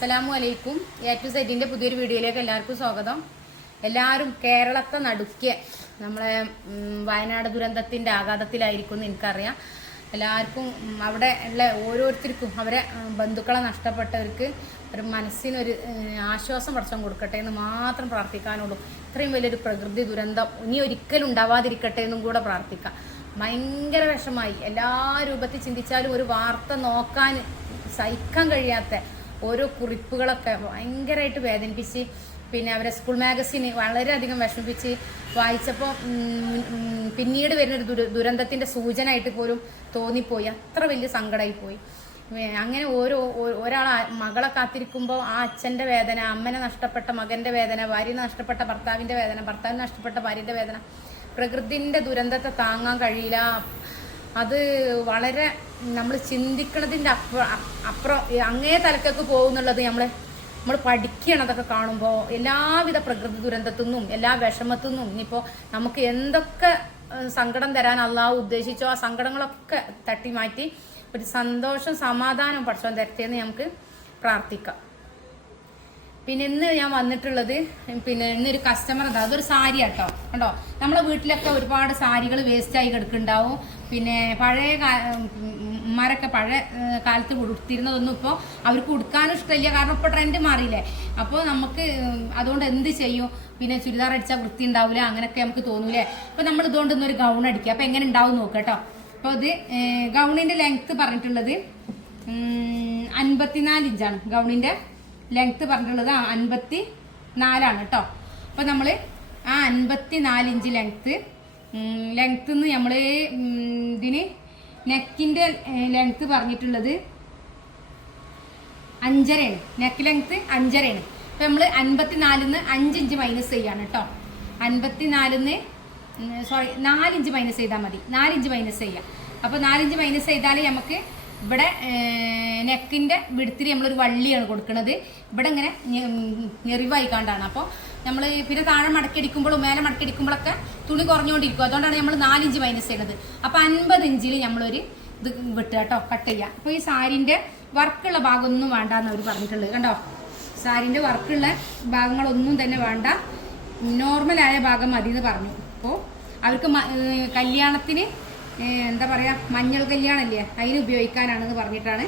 അസ്സലാമു അലൈക്കും. A to സെറ്റിൻ്റെ പുതിയൊരു വീഡിയോയിലേക്ക് എല്ലാവർക്കും സ്വാഗതം. എല്ലാവരും കേരളത്തെ നടുക്കിയ നമ്മളെ വയനാട് ദുരന്തത്തിൻ്റെ ആഘാതത്തിലായിരിക്കും എന്ന് എനിക്കറിയാം. എല്ലാവർക്കും അവിടെ ഉള്ള ഓരോരുത്തർക്കും അവരെ ബന്ധുക്കളെ നഷ്ടപ്പെട്ടവർക്ക് ഒരു മനസ്സിനൊരു ആശ്വാസം പടച്ചോൻ കൊടുക്കട്ടെ എന്ന് മാത്രം പ്രാർത്ഥിക്കാനുള്ളൂ. ഇത്രയും വലിയൊരു പ്രകൃതി ദുരന്തം ഇനി ഒരിക്കലും ഉണ്ടാവാതിരിക്കട്ടെ എന്നും കൂടെ പ്രാർത്ഥിക്കാം. ഭയങ്കര വിഷമായി. എല്ലാ രൂപത്തിൽ ചിന്തിച്ചാലും ഒരു വാർത്ത നോക്കാൻ സഹിക്കാൻ കഴിയാത്ത ഓരോ കുറിപ്പുകളൊക്കെ ഭയങ്കരമായിട്ട് വേദനിപ്പിച്ച്, പിന്നെ അവരെ സ്കൂൾ മാഗസിന് വളരെയധികം വിഷമിപ്പിച്ച് വായിച്ചപ്പോൾ പിന്നീട് വരുന്നൊരു ദുരന്തത്തിൻ്റെ സൂചനയായിട്ട് പോലും തോന്നിപ്പോയി. അത്ര വലിയ സങ്കടമായിപ്പോയി. അങ്ങനെ ഒരാൾ മകളെ കാത്തിരിക്കുമ്പോൾ ആ അച്ഛൻ്റെ വേദന, അമ്മനെ നഷ്ടപ്പെട്ട മകൻ്റെ വേദന, ഭാര്യനെ നഷ്ടപ്പെട്ട ഭർത്താവിൻ്റെ വേദന, ഭർത്താവിനെ നഷ്ടപ്പെട്ട ഭാര്യൻ്റെ വേദന, പ്രകൃതിൻ്റെ ദുരന്തത്തെ താങ്ങാൻ കഴിയില്ല. അത് വളരെ നമ്മൾ ചിന്തിക്കണതിൻ്റെ അപ്പുറം അങ്ങേ തലക്കൊക്കെ പോകുന്നുള്ളത് നമ്മൾ പഠിക്കണം. അതൊക്കെ കാണുമ്പോൾ എല്ലാവിധ പ്രകൃതി ദുരന്തത്തിൽ നിന്നും എല്ലാ വിഷമത്തിൽ നിന്നും ഇനിയിപ്പോൾ നമുക്ക് എന്തൊക്കെ സങ്കടം തരാൻ അള്ളാഹു ഉദ്ദേശിച്ചോ ആ സങ്കടങ്ങളൊക്കെ തട്ടി മാറ്റി ഒരു സന്തോഷം സമാധാനം പഠിച്ചോ തരട്ടെന്ന് നമുക്ക് പ്രാർത്ഥിക്കാം. പിന്നെ ഇന്ന് ഞാൻ വന്നിട്ടുള്ളത് ഇന്നൊരു കസ്റ്റമർ എന്താ, അതൊരു സാരി കേട്ടോ. കണ്ടോ, നമ്മളെ വീട്ടിലൊക്കെ ഒരുപാട് സാരികൾ വേസ്റ്റായി കിടക്കുന്നുണ്ടാവും. പിന്നെ പഴയ ഉമ്മാരൊക്കെ പഴയ കാലത്ത് ഉടുത്തിരുന്നതൊന്നും ഇപ്പോൾ അവർക്ക് ഉടുക്കാനും ഇഷ്ടമില്ല. കാരണം ഇപ്പോൾ ട്രെൻഡ് മാറിയില്ലേ. അപ്പോൾ നമുക്ക് അതുകൊണ്ട് എന്ത് ചെയ്യും? പിന്നെ ചുരിദാർ അടിച്ചാൽ വൃത്തി ഉണ്ടാവില്ല, അങ്ങനെയൊക്കെ നമുക്ക് തോന്നൂലേ. അപ്പോൾ നമ്മൾ ഇതുകൊണ്ട് ഇന്നൊരു ഗൗൺ അടിക്കുക. അപ്പോൾ എങ്ങനെ ഉണ്ടാവും നോക്കുക കേട്ടോ. അപ്പോൾ ഇത് ഗൗണിൻ്റെ ലെങ്ത്ത് പറഞ്ഞിട്ടുള്ളത് 54 ഇഞ്ചാണ്. ഗൗണിൻ്റെ ലെങ്ത്ത് പറഞ്ഞിട്ടുള്ളത് 54 കേട്ടോ. അപ്പോൾ നമ്മൾ ആ 54 ഇഞ്ച് ലെങ്ത്ത് നിന്ന് നമ്മൾ ഇതിന് നെക്കിൻ്റെ ലെങ്ത്ത് പറഞ്ഞിട്ടുള്ളത് 5.5 നെക്ക് ലെങ്ത്ത് 5.5. അപ്പോൾ നമ്മൾ 54 5 ഇഞ്ച് മൈനസ് ചെയ്യാണ് കേട്ടോ. 54 4 ഇഞ്ച് മൈനസ് ചെയ്താൽ മതി. 4 ഇഞ്ച് മൈനസ് ചെയ്യാം. അപ്പോൾ 4 ഇഞ്ച് മൈനസ് ചെയ്താൽ നമുക്ക് ഇവിടെ നെക്കിൻ്റെ വിടുത്തിൽ നമ്മളൊരു വള്ളിയാണ് കൊടുക്കുന്നത്. ഇവിടെ ഇങ്ങനെ ഞെറിവായിക്കാണ്ടാണ്. അപ്പോൾ നമ്മൾ പിന്നെ താഴെ മടക്കിയടിക്കുമ്പോഴും മേലെ മടക്കിയടിക്കുമ്പോഴൊക്കെ തുണി കുറഞ്ഞുകൊണ്ടിരിക്കും. അതുകൊണ്ടാണ് നമ്മൾ 4 ഇഞ്ച് മൈനസ് ചെയ്യുന്നത്. അപ്പോൾ 50 ഇഞ്ചിൽ നമ്മളൊരു ഇത് വിട്ടുക കേട്ടോ, കട്ട് ചെയ്യുക. അപ്പോൾ ഈ സാരിൻ്റെ വർക്കുള്ള ഭാഗമൊന്നും വേണ്ടെന്ന് അവർ പറഞ്ഞിട്ടുള്ളത്. കണ്ടോ, സാരിൻ്റെ വർക്കുള്ള ഭാഗങ്ങളൊന്നും തന്നെ വേണ്ട, നോർമലായ ഭാഗം മതി എന്ന് പറഞ്ഞു. അപ്പോൾ അവർക്ക് കല്യാണത്തിന് എന്താ പറയുക, മഞ്ഞൾ കല്യാണമല്ലേ, അതിന് ഉപയോഗിക്കാനാണെന്ന് പറഞ്ഞിട്ടാണ്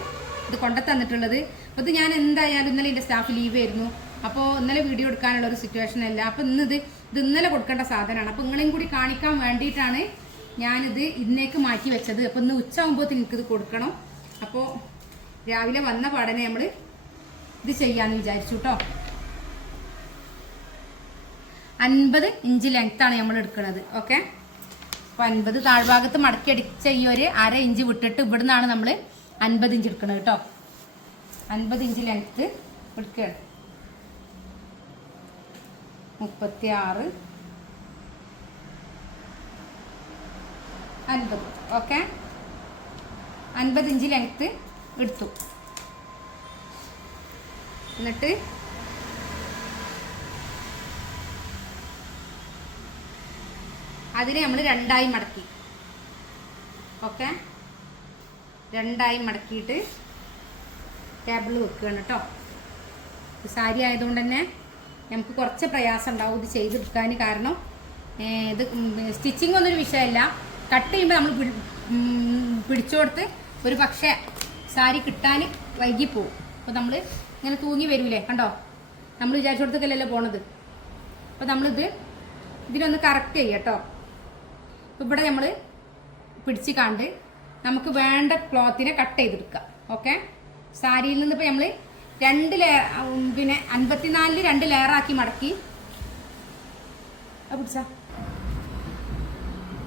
ഇത് കൊണ്ടുതന്നിട്ടുള്ളത്. അപ്പോൾ ഇത് ഞാൻ എന്തായാലും ഇന്നലെ എൻ്റെ സ്റ്റാഫ് ലീവ് ആയിരുന്നു. അപ്പോൾ ഇന്നലെ വീഡിയോ എടുക്കാനുള്ള ഒരു സിറ്റുവേഷൻ അല്ല. അപ്പോൾ ഇത് ഇന്നലെ കൊടുക്കേണ്ട സാധനമാണ്. അപ്പോൾ നിങ്ങളെയും കൂടി കാണിക്കാൻ വേണ്ടിയിട്ടാണ് ഞാനിത് ഇന്നേക്ക് മാറ്റി വെച്ചത്. അപ്പോൾ ഇന്ന് ഉച്ചയാകുമ്പോഴത്തേന് എനിക്കിത് കൊടുക്കണം. അപ്പോൾ രാവിലെ വന്ന പാടനെ നമ്മൾ ഇത് ചെയ്യാമെന്ന് വിചാരിച്ചു കേട്ടോ. 50 ഇഞ്ച് ലെങ്ത്താണ് നമ്മൾ എടുക്കുന്നത്. ഓക്കെ, അപ്പോൾ 50 താഴ്ഭാഗത്ത് മടക്കി അടിച്ച ഈ ഒരു 1/2 ഇഞ്ച് വിട്ടിട്ട് ഇവിടെ നിന്നാണ് നമ്മൾ 50 ഇഞ്ച് എടുക്കുന്നത് കേട്ടോ. 50 ഇഞ്ച് ലെങ്ത്ത് എടുക്കുകയാണ്. 36 50. ഓക്കെ, 50 ഇഞ്ച് ലെങ്ത്ത് എടുത്തു. എന്നിട്ട് അതിനെ നമ്മൾ 2ആയി മടക്കി. ഓക്കെ, 2ആയി മടക്കിയിട്ട് ടേബിൾ വെക്കുകയാണ് കേട്ടോ. സാരി ആയതുകൊണ്ട് തന്നെ നമുക്ക് കുറച്ച് പ്രയാസം ഉണ്ടാവും ഇത് ചെയ്തെടുക്കാൻ. കാരണം ഇത് സ്റ്റിച്ചിങ് ഒന്നൊരു വിഷയമല്ല. കട്ട് ചെയ്യുമ്പോൾ നമ്മൾ പിടിച്ചു കൊടുത്ത് ഒരു പക്ഷേ സാരി കിട്ടാൻ വൈകിപ്പോവും. അപ്പോൾ നമ്മൾ ഇങ്ങനെ തൂങ്ങി വരൂലേ, കണ്ടോ, നമ്മൾ വിചാരിച്ചു കൊടുത്തേക്കല്ലല്ലോ പോണത്. അപ്പോൾ ഇതിനൊന്ന് കറക്റ്റ് ചെയ്യാം കേട്ടോ. ഇവിടെ നമ്മൾ പിടിച്ച് കണ്ട് നമുക്ക് വേണ്ട ക്ലോത്തിനെ കട്ട് ചെയ്തെടുക്കാം. ഓക്കെ, സാരിയിൽ നിന്ന് ഇപ്പോൾ നമ്മൾ 2 ലെയർ, പിന്നെ 54 2 ലെയറാക്കി മടക്കി പിടിച്ചാ.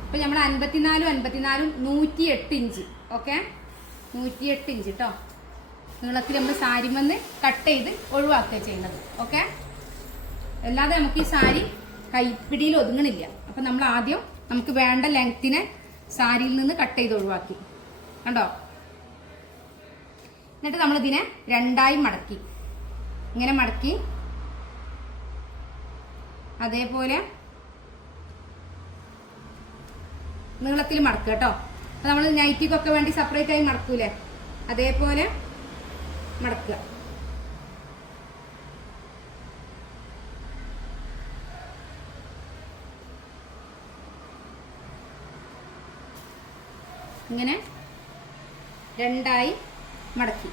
ഇപ്പം നമ്മൾ 54 108 ഇഞ്ച്. ഓക്കെ, 108 ഇഞ്ച് കേട്ടോ നീളത്തിൽ നമ്മൾ സാരി വന്ന് കട്ട് ചെയ്ത് ഒഴിവാക്കുക ചെയ്യുന്നത്. ഓക്കെ, അല്ലാതെ നമുക്ക് ഈ സാരി കൈപ്പിടിയിൽ ഒതുങ്ങണില്ല. അപ്പം നമ്മൾ ആദ്യം നമുക്ക് വേണ്ട ലെങ്ത്തിനെ സാരിയിൽ നിന്ന് കട്ട് ചെയ്ത് ഒഴിവാക്കി. കണ്ടോ, എന്നിട്ട് നമ്മളിതിനെ 2ആയി മടക്കി. ഇങ്ങനെ മടക്കി അതേപോലെ നീളത്തിൽ മടക്കുക കേട്ടോ. അപ്പോൾ നമ്മൾ നൈറ്റിക്കൊക്കെ വേണ്ടി സെപ്പറേറ്റ് ആയി മടക്കൂലേ, അതേപോലെ മടക്കുക. ഇങ്ങനെ രണ്ടായി മടക്കി.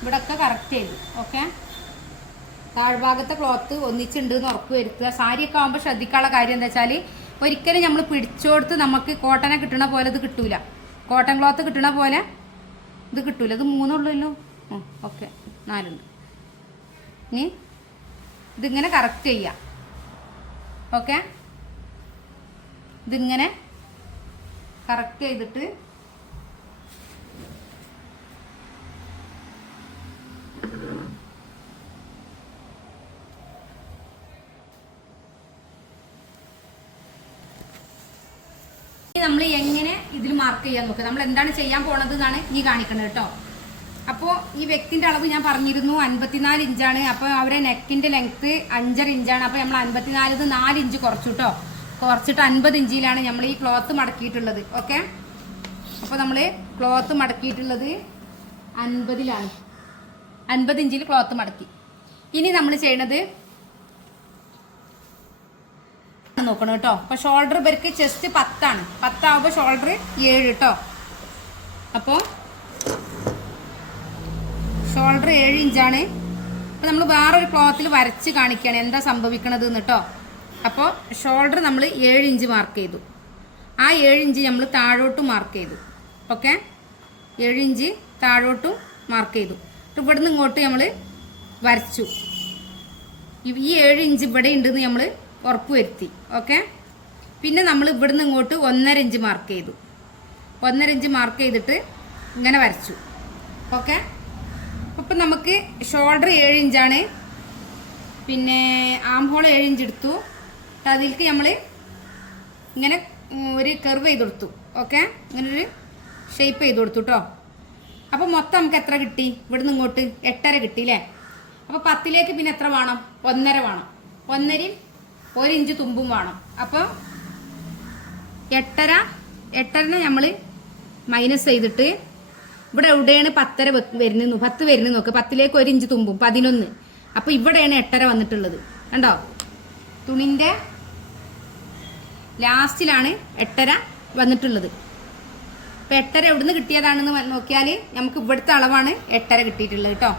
ഇവിടെയൊക്കെ കറക്റ്റ് ചെയ്തു. ഓക്കെ, താഴ്ഭാഗത്തെ ക്ലോത്ത് ഒന്നിച്ചുണ്ട് എന്ന് ഉറപ്പ് വരുത്തുക. സാരിയൊക്കെ ആകുമ്പോൾ ശ്രദ്ധിക്കാനുള്ള കാര്യം എന്താ വെച്ചാൽ ഒരിക്കലും നമ്മൾ പിടിച്ചോടുത്ത് നമുക്ക് കോട്ടനെ കിട്ടണ പോലെ ഇത് കിട്ടൂല. കോട്ടൺ ക്ലോത്ത് കിട്ടണ പോലെ ഇത് കിട്ടൂല. ഇത് 3 ഉള്ളല്ലോ. ഓക്കെ, 4 ഉണ്ട്. ഇനി ഇതിങ്ങനെ കറക്റ്റ് ചെയ്യാം. ഓക്കെ, ഇതിങ്ങനെ കറക്റ്റ് ചെയ്തിട്ട് നമ്മൾ എങ്ങനെ ഇതിൽ മാർക്ക് ചെയ്യാൻ നോക്കുക. നമ്മൾ എന്താണ് ചെയ്യാൻ പോണത് എന്നാണ് ഈ കാണിക്കുന്നത് കേട്ടോ. അപ്പോൾ ഈ വ്യക്തിൻ്റെ അളവ് ഞാൻ പറഞ്ഞിരുന്നു 54 ഇഞ്ചാണ്. അപ്പോൾ അവരെ നെക്കിൻ്റെ ലെങ്ത്ത് 5.5 ഇഞ്ചാണ്. അപ്പോൾ നമ്മൾ 54 4 ഇഞ്ച് കുറച്ചു കേട്ടോ. കുറച്ചിട്ട് 50 ഇഞ്ചിലാണ് നമ്മൾ ഈ ക്ലോത്ത് മടക്കിയിട്ടുള്ളത്. ഓക്കെ, അപ്പോൾ നമ്മൾ ക്ലോത്ത് മടക്കിയിട്ടുള്ളത് 50ലാണ്. 50 ഇഞ്ചിൽ ക്ലോത്ത് മടക്കി. ഇനി നമ്മൾ ചെയ്യണത് നോക്കണം കേട്ടോ. അപ്പൊ ഷോൾഡർ ഇവർക്ക് ചെസ്റ്റ് 10 ആണ്. 10 ആവുമ്പോൾ ഷോൾഡർ 7 കേട്ടോ. അപ്പോൾ ഷോൾഡർ 7 ഇഞ്ചാണ്. അപ്പോൾ നമ്മൾ വേറൊരു ക്ലോത്തിൽ വരച്ച് കാണിക്കുകയാണ് എന്താ സംഭവിക്കണത് എന്ന് കേട്ടോ. അപ്പോൾ ഷോൾഡർ നമ്മൾ 7 ഇഞ്ച് മാർക്ക് ചെയ്തു. ആ 7 ഇഞ്ച് നമ്മൾ താഴോട്ടും മാർക്ക് ചെയ്തു. ഓക്കെ, 7 ഇഞ്ച് താഴോട്ടും മാർക്ക് ചെയ്തു. ഇവിടുന്ന് ഇങ്ങോട്ട് നമ്മൾ വരച്ചു. ഈ 7 ഇഞ്ച് ഇവിടെ ഉണ്ടെന്ന് നമ്മൾ ഉറപ്പ് വരുത്തി. ഓക്കെ, പിന്നെ നമ്മൾ ഇവിടുന്ന് ഇങ്ങോട്ട് 1.5 ഇഞ്ച് മാർക്ക് ചെയ്തു. 1.5 ഇഞ്ച് മാർക്ക് ചെയ്തിട്ട് ഇങ്ങനെ വരച്ചു. ഓക്കെ, അപ്പം നമുക്ക് ഷോൾഡർ 7 ഇഞ്ചാണ്. പിന്നെ ആം ഹോൾ 7 ഇഞ്ച് എടുത്തു. അതിലേക്ക് നമ്മൾ ഇങ്ങനെ ഒരു കർവ് ചെയ്ത് കൊടുത്തു. ഓക്കെ, ഇങ്ങനെ ഒരു ഷേപ്പ് ചെയ്ത് കൊടുത്തു കേട്ടോ. അപ്പോൾ മൊത്തം നമുക്ക് എത്ര കിട്ടി? ഇവിടുന്ന് ഇങ്ങോട്ട് 8.5 കിട്ടി അല്ലേ. അപ്പോൾ 10ലേക്ക് പിന്നെ എത്ര വേണം? 1.5 വേണം. 1.5 1 ഇഞ്ച് തുമ്പും വേണം. അപ്പോൾ 8.5 നമ്മൾ മൈനസ് ചെയ്തിട്ട് ഇവിടെ എവിടെയാണ് 10 വരുന്നത്? 10 വരുന്നത് നോക്ക്. 10ലേക്ക് 1 ഇഞ്ച് തുമ്പും 11. അപ്പോൾ ഇവിടെയാണ് 8.5 വന്നിട്ടുള്ളത്. കണ്ടോ, തുണിൻ്റെ ലാസ്റ്റിലാണ് 8.5 വന്നിട്ടുള്ളത്. അപ്പോൾ 8.5 എവിടുന്ന് കിട്ടിയതാണെന്ന് നോക്കിയാൽ നമുക്ക് ഇവിടുത്തെ അളവാണ് 8.5 കിട്ടിയിട്ടുള്ളത് കേട്ടോ.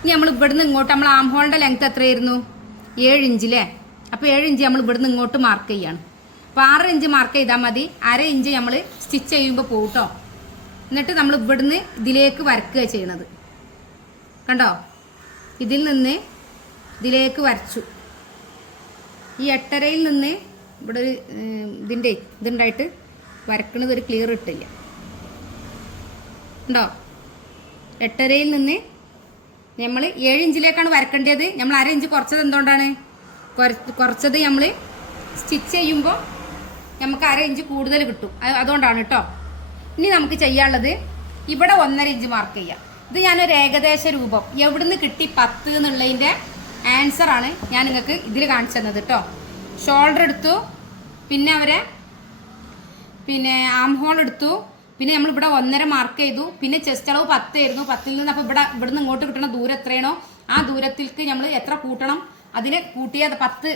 ഇനി നമ്മൾ ഇവിടുന്ന് ഇങ്ങോട്ട് നമ്മൾ ആം ഹോളിൻ്റെ ലെങ്ത് എത്രയായിരുന്നു? 7 ഇഞ്ചില്ലേ. അപ്പോൾ 7 ഇഞ്ച് നമ്മൾ ഇവിടുന്ന് ഇങ്ങോട്ട് മാർക്ക് ചെയ്യാണ്. അപ്പോൾ 6 ഇഞ്ച് മാർക്ക് ചെയ്താൽ മതി. 1/2 ഇഞ്ച് നമ്മൾ സ്റ്റിച്ച് ചെയ്യുമ്പോൾ പോകട്ടോ. എന്നിട്ട് നമ്മൾ ഇവിടുന്ന് ഇതിലേക്ക് വരക്കുക ചെയ്യണത്. കണ്ടോ, ഇതിൽ നിന്ന് ഇതിലേക്ക് വരച്ചു. ഈ 8.5യിൽ നിന്ന് ഇവിടെ ഒരു ഇതിൻ്റെ ഇതുണ്ടായിട്ട് വരക്കണത് ഒരു ക്ലിയർ ഇട്ടില്ല. ഉണ്ടോ, 8.5യിൽ നിന്ന് നമ്മൾ 7 ഇഞ്ചിലേക്കാണ് വരക്കേണ്ടത്. നമ്മൾ 1/2 ഇഞ്ച് കുറച്ചത് എന്തുകൊണ്ടാണ്? കുറച്ചത് നമ്മൾ സ്റ്റിച്ച് ചെയ്യുമ്പോൾ നമുക്ക് 1/2 ഇഞ്ച് കൂടുതൽ കിട്ടും. അതുകൊണ്ടാണ് കേട്ടോ. ഇനി നമുക്ക് ചെയ്യാനുള്ളത് ഇവിടെ 1.5 ഇഞ്ച് മാർക്ക് ചെയ്യാം. ഇത് ഞാനൊരു ഏകദേശ രൂപം എവിടുന്ന് കിട്ടി 10 എന്നുള്ളതിൻ്റെ ആൻസറാണ് ഞാൻ നിങ്ങൾക്ക് ഇതിൽ കാണിച്ചു തന്നത് കേട്ടോ. ഷോൾഡർ എടുത്തു, പിന്നെ ആം ഹോൾ എടുത്തു, പിന്നെ നമ്മൾ ഇവിടെ 1.5 മാർക്ക് ചെയ്തു, പിന്നെ ചെസ്റ്റ് അളവ് 10 ആയിരുന്നു. 10ൽ നിന്ന് അപ്പോൾ ഇവിടുന്ന് ഇങ്ങോട്ട് കിട്ടുന്ന ദൂരം എത്രയാണോ ആ ദൂരത്തിലേക്ക് നമ്മൾ എത്ര കൂട്ടണം? അതിനെ കൂട്ടിയ 10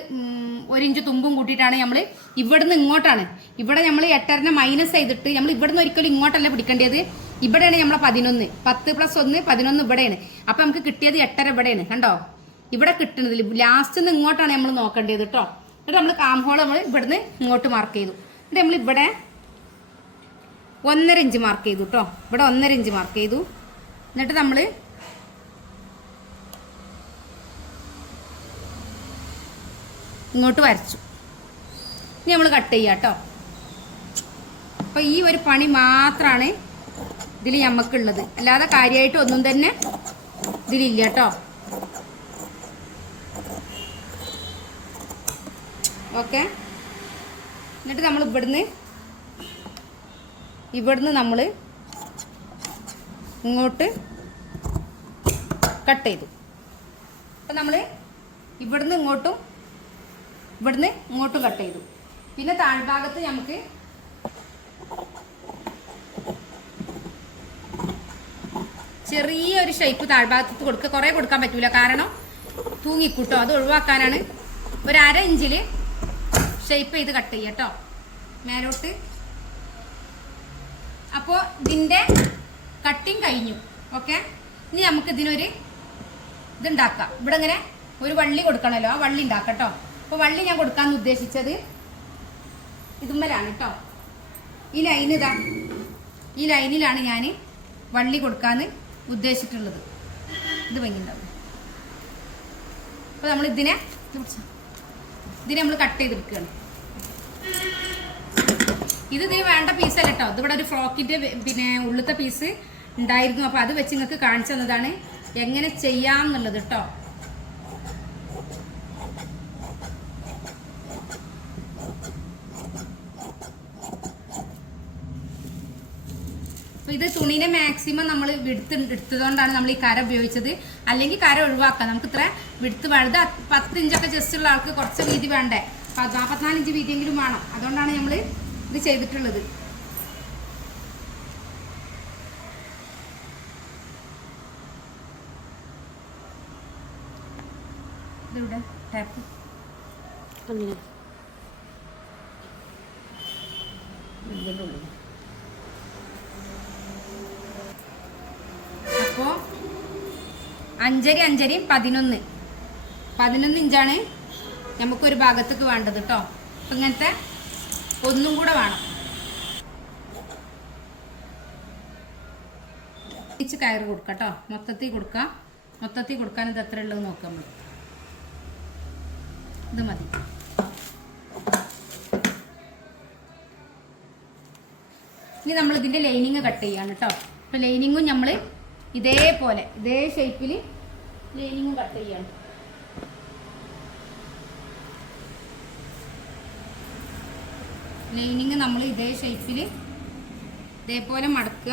1 ഇഞ്ച് തുമ്പും കൂട്ടിയിട്ടാണ് നമ്മൾ ഇവിടുന്ന് ഇങ്ങോട്ടാണ്. ഇവിടെ നമ്മൾ 8.5 മൈനസ് ചെയ്തിട്ട് നമ്മൾ ഇവിടുന്ന് ഒരിക്കലും ഇങ്ങോട്ടല്ല പിടിക്കേണ്ടത്. ഇവിടെയാണ് നമ്മളെ 11. 10 + 1 11 ഇവിടെയാണ്. അപ്പം നമുക്ക് കിട്ടിയത് 8.5 ഇവിടെയാണ്. കണ്ടോ, ഇവിടെ കിട്ടുന്നതിൽ ലാസ്റ്റ് നിന്ന് ഇങ്ങോട്ടാണ് നമ്മൾ നോക്കേണ്ടത് കേട്ടോ. എന്നിട്ട് നമ്മൾ ആം ഹോൾ നമ്മൾ ഇവിടുന്ന് ഇങ്ങോട്ട് മാർക്ക് ചെയ്തു. എന്നിട്ട് നമ്മൾ ഇവിടെ 1.5 ഇഞ്ച് മാർക്ക് ചെയ്തു കേട്ടോ. ഇവിടെ 1.5 ഇഞ്ച് മാർക്ക് ചെയ്തു. എന്നിട്ട് നമ്മൾ ഇങ്ങോട്ട് വരച്ചു. ഇനി നമ്മൾ കട്ട് ചെയ്യാം കേട്ടോ. അപ്പോൾ ഈ ഒരു പണി മാത്രമാണ് ഇതിൽ നമുക്കുള്ളത്. അല്ലാതെ കാര്യമായിട്ട് ഒന്നും തന്നെ ഇതിലില്ല കേട്ടോ. ഓക്കെ, എന്നിട്ട് നമ്മൾ ഇവിടുന്ന് നമ്മൾ ഇങ്ങോട്ട് കട്ട് ചെയ്തു. അപ്പം നമ്മൾ ഇവിടുന്ന് ഇങ്ങോട്ടും കട്ട് ചെയ്തു. പിന്നെ താഴ്ഭാഗത്ത് നമുക്ക് ചെറിയൊരു ഷേപ്പ് താഴ്ഭാഗത്ത് കൊടുക്കുക. കുറേ കൊടുക്കാൻ പറ്റൂല, കാരണം തൂങ്ങിക്കൂട്ടോ. അത് ഒഴിവാക്കാനാണ് ഒരു 1/2 ഇഞ്ചിൽ ഷേപ്പ് ചെയ്ത് കട്ട് ചെയ്യുക കേട്ടോ മേലോട്ട്. അപ്പോൾ ഇതിൻ്റെ കട്ടിങ് കഴിഞ്ഞു. ഓക്കെ, ഇനി നമുക്ക് ഇതിനൊരു ഇതുണ്ടാക്കാം. ഇവിടെ ഇങ്ങനെ ഒരു വള്ളി കൊടുക്കണമല്ലോ, ആ വള്ളി ഉണ്ടാക്കാം കേട്ടോ. അപ്പോൾ വള്ളി ഞാൻ കൊടുക്കാമെന്ന് ഉദ്ദേശിച്ചത് ഇതുമ്മലാണ് കേട്ടോ. ഈ ലൈൻ ഇതാ, ഈ ലൈനിലാണ് ഞാൻ വള്ളി കൊടുക്കാമെന്ന് ഉദ്ദേശിച്ചിട്ടുള്ളത്. ഇത് ഭംഗിയുണ്ടാവും. അപ്പോൾ നമ്മൾ ഇതിനെ നമ്മൾ കട്ട് ചെയ്തെടുക്കുകയാണ്. ഇതിന് വേണ്ട പീസല്ല കേട്ടോ. ഇതിവിടെ ഒരു ഫ്രോക്കിൻ്റെ പിന്നെ ഉള്ളത്തെ പീസ് ഉണ്ടായിരുന്നു. അപ്പോൾ അത് വെച്ച് നിങ്ങൾക്ക് കാണിച്ചു തന്നതാണ് എങ്ങനെ ചെയ്യാമെന്നുള്ളത് കേട്ടോ. അപ്പോൾ ഇത് തുണീനെ മാക്സിമം നമ്മൾ എടുത്തതുകൊണ്ടാണ് നമ്മൾ ഈ കര ഉപയോഗിച്ചത്. അല്ലെങ്കിൽ കര ഒഴിവാക്കാം. നമുക്ക് ഇത്ര വിടുത്ത് വഴുത 10 ഇഞ്ചൊക്കെ ജസ്റ്റ് ഉള്ള ആൾക്ക് കുറച്ച് വീതി വേണ്ടേ, 44 ഇഞ്ച് വീതിയെങ്കിലും വേണം. അതുകൊണ്ടാണ് നമ്മൾ ഇത് ചെയ്തിട്ടുള്ളത്. ഇതിവിടെ ടാപ്പ് അങ്ങനെ അപ്പോൾ 5 5 11 ഇഞ്ചാണ് നമുക്കൊരു ഭാഗത്തേക്ക് വേണ്ടത് കേട്ടോ. അപ്പം ഇങ്ങനത്തെ ഒന്നും കൂടെ വേണം. ഇച്ച് കയറ് കൊടുക്കാം കേട്ടോ. മൊത്തത്തിൽ കൊടുക്കാം. മൊത്തത്തിൽ കൊടുക്കാൻ ഇത് എത്ര ഉള്ളത് നോക്കാം നമ്മൾ. ഇത് മതി. ഇനി നമ്മൾ ഇതിൻ്റെ ലൈനിങ് കട്ട് ചെയ്യാണ് കേട്ടോ. അപ്പോൾ ലൈനിങ്ങും നമ്മൾ ഇതേപോലെ ഇതേ ഷേപ്പിൽ ലൈനിങ്ങും കട്ട് ചെയ്യാണ്. ലൈനിങ് നമ്മൾ ഇതേ ഷേപ്പിൽ ഇതേപോലെ മടക്കുക.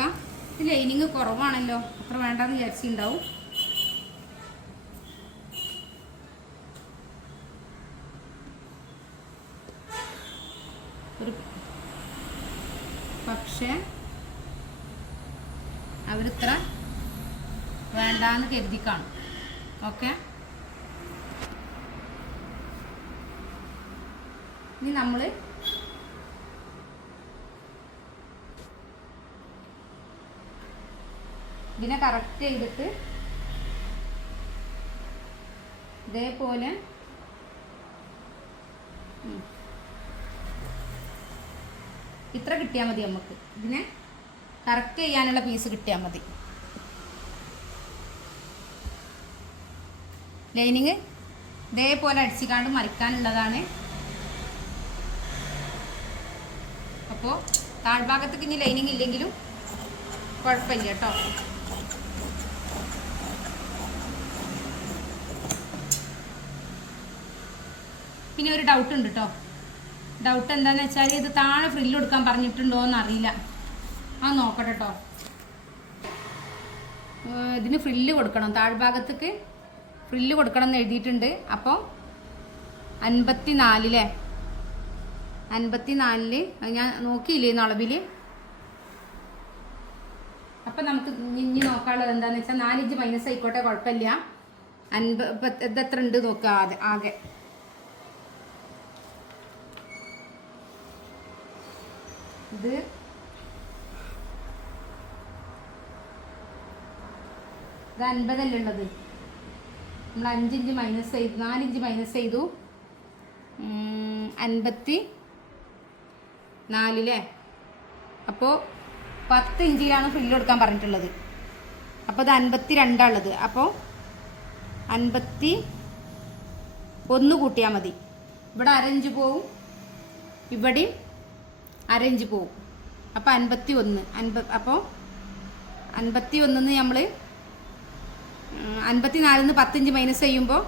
ഇത് ലൈനിങ് കുറവാണല്ലോ, അത്ര വേണ്ടെന്ന് വിചാരിച്ചിട്ടുണ്ടാവും. പക്ഷേ അവരിത്ര വേണ്ടാന്ന് കരുതി കാണും. ഓക്കെ, ഇനി നമ്മൾ ഇതിനെ കറക്റ്റ് ചെയ്തിട്ട് ഇതേപോലെ ഇത്ര കിട്ടിയാൽ മതി. നമുക്ക് ഇതിനെ കറക്റ്റ് ചെയ്യാനുള്ള പീസ് കിട്ടിയാൽ മതി. ലൈനിങ് ഇതേപോലെ അടിച്ചിക്കാണ്ട് മറിക്കാനുള്ളതാണ്. അപ്പോൾ താഴ്ഭാഗത്തേക്ക് ഇനി ലൈനിങ് ഇല്ലെങ്കിലും കുഴപ്പമില്ല കേട്ടോ. പിന്നെ ഒരു ഡൗട്ട് ഉണ്ട് കേട്ടോ. ഡൗട്ട് എന്താണെന്ന് വെച്ചാൽ ഇത് താഴെ ഫ്രില്ല് കൊടുക്കാൻ പറഞ്ഞിട്ടുണ്ടോ എന്നറിയില്ല. അത് നോക്കട്ടെ കേട്ടോ. ഇതിന് ഫ്രില്ല് കൊടുക്കണം, താഴ്ഭാഗത്തേക്ക് ഫ്രില്ല് കൊടുക്കണം എന്ന് എഴുതിയിട്ടുണ്ട്. അപ്പോൾ 54 54 ഞാൻ നോക്കിയില്ലേന്ന് അളവിൽ. അപ്പം നമുക്ക് ഇനി നോക്കാനുള്ളത് എന്താണെന്ന് വെച്ചാൽ 4 ഇഞ്ച് മൈനസ് ആയിക്കോട്ടെ, കുഴപ്പമില്ല. 50 എത്ര ഉണ്ട് നോക്കുക ആകെ. ഇത് 50 അല്ലേ ഉള്ളത്. നമ്മൾ 5 ഇഞ്ച് മൈനസ് ചെയ്തു, 4 ഇഞ്ച് മൈനസ് ചെയ്തു, 54 അപ്പോൾ 10 ഇഞ്ചിലാണ് ഫ്രില്ല് കൊടുക്കാൻ പറഞ്ഞിട്ടുള്ളത്. അപ്പോൾ ഇത് 52 ഉള്ളത്. അപ്പോൾ 51 കൂട്ടിയാൽ മതി. ഇവിടെ 1/2 ഇഞ്ച് പോവും, ഇവിടെയും 1/2 ഇഞ്ച് പോവും. അപ്പോൾ 51. അപ്പോൾ 51 നമ്മൾ 54 10 ഇഞ്ച് മൈനസ് ചെയ്യുമ്പോൾ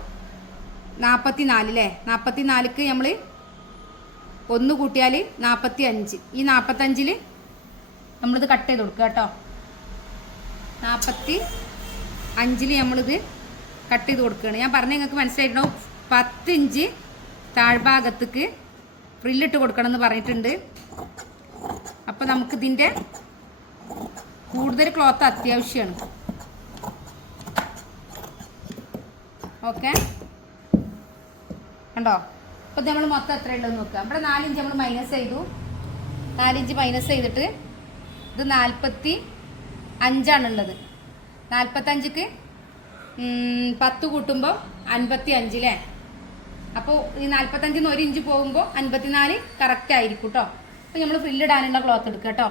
44 അല്ലേ. 44ക്ക് നമ്മൾ 1 കൂട്ടിയാൽ 45. ഈ 45ൽ നമ്മളിത് കട്ട് ചെയ്ത് കൊടുക്കുക കേട്ടോ. 45ൽ നമ്മളിത് കട്ട് ചെയ്ത് കൊടുക്കുകയാണ്. ഞാൻ പറഞ്ഞ നിങ്ങൾക്ക് മനസ്സിലായിട്ടുണ്ടാവും. 10 ഇഞ്ച് താഴ്ഭാഗത്തേക്ക് ഫ്രില്ലിട്ട് കൊടുക്കണം എന്ന് പറഞ്ഞിട്ടുണ്ട്. അപ്പോൾ നമുക്കിതിൻ്റെ കൂടുതൽ ക്ലോത്ത് അത്യാവശ്യമാണ്. ഓക്കെ കണ്ടോ. ഇപ്പം നമ്മൾ മൊത്തം എത്ര ഉള്ളത് നോക്കുക. ഇവിടെ 4 ഇഞ്ച് നമ്മൾ മൈനസ് ചെയ്തു. 4 ഇഞ്ച് മൈനസ് ചെയ്തിട്ട് ഇത് 45ആണുള്ളത്. 45ക്ക് 10 കൂട്ടുമ്പോൾ 55 അല്ലേ. അപ്പോൾ ഈ 45ന്ന് 1 ഇഞ്ച് പോകുമ്പോൾ 54 കറക്റ്റ് ആയിരിക്കും കേട്ടോ. അപ്പോൾ നമ്മൾ ഫ്രില്ലിടാനുള്ള ക്ലോത്ത് എടുക്കുക കേട്ടോ.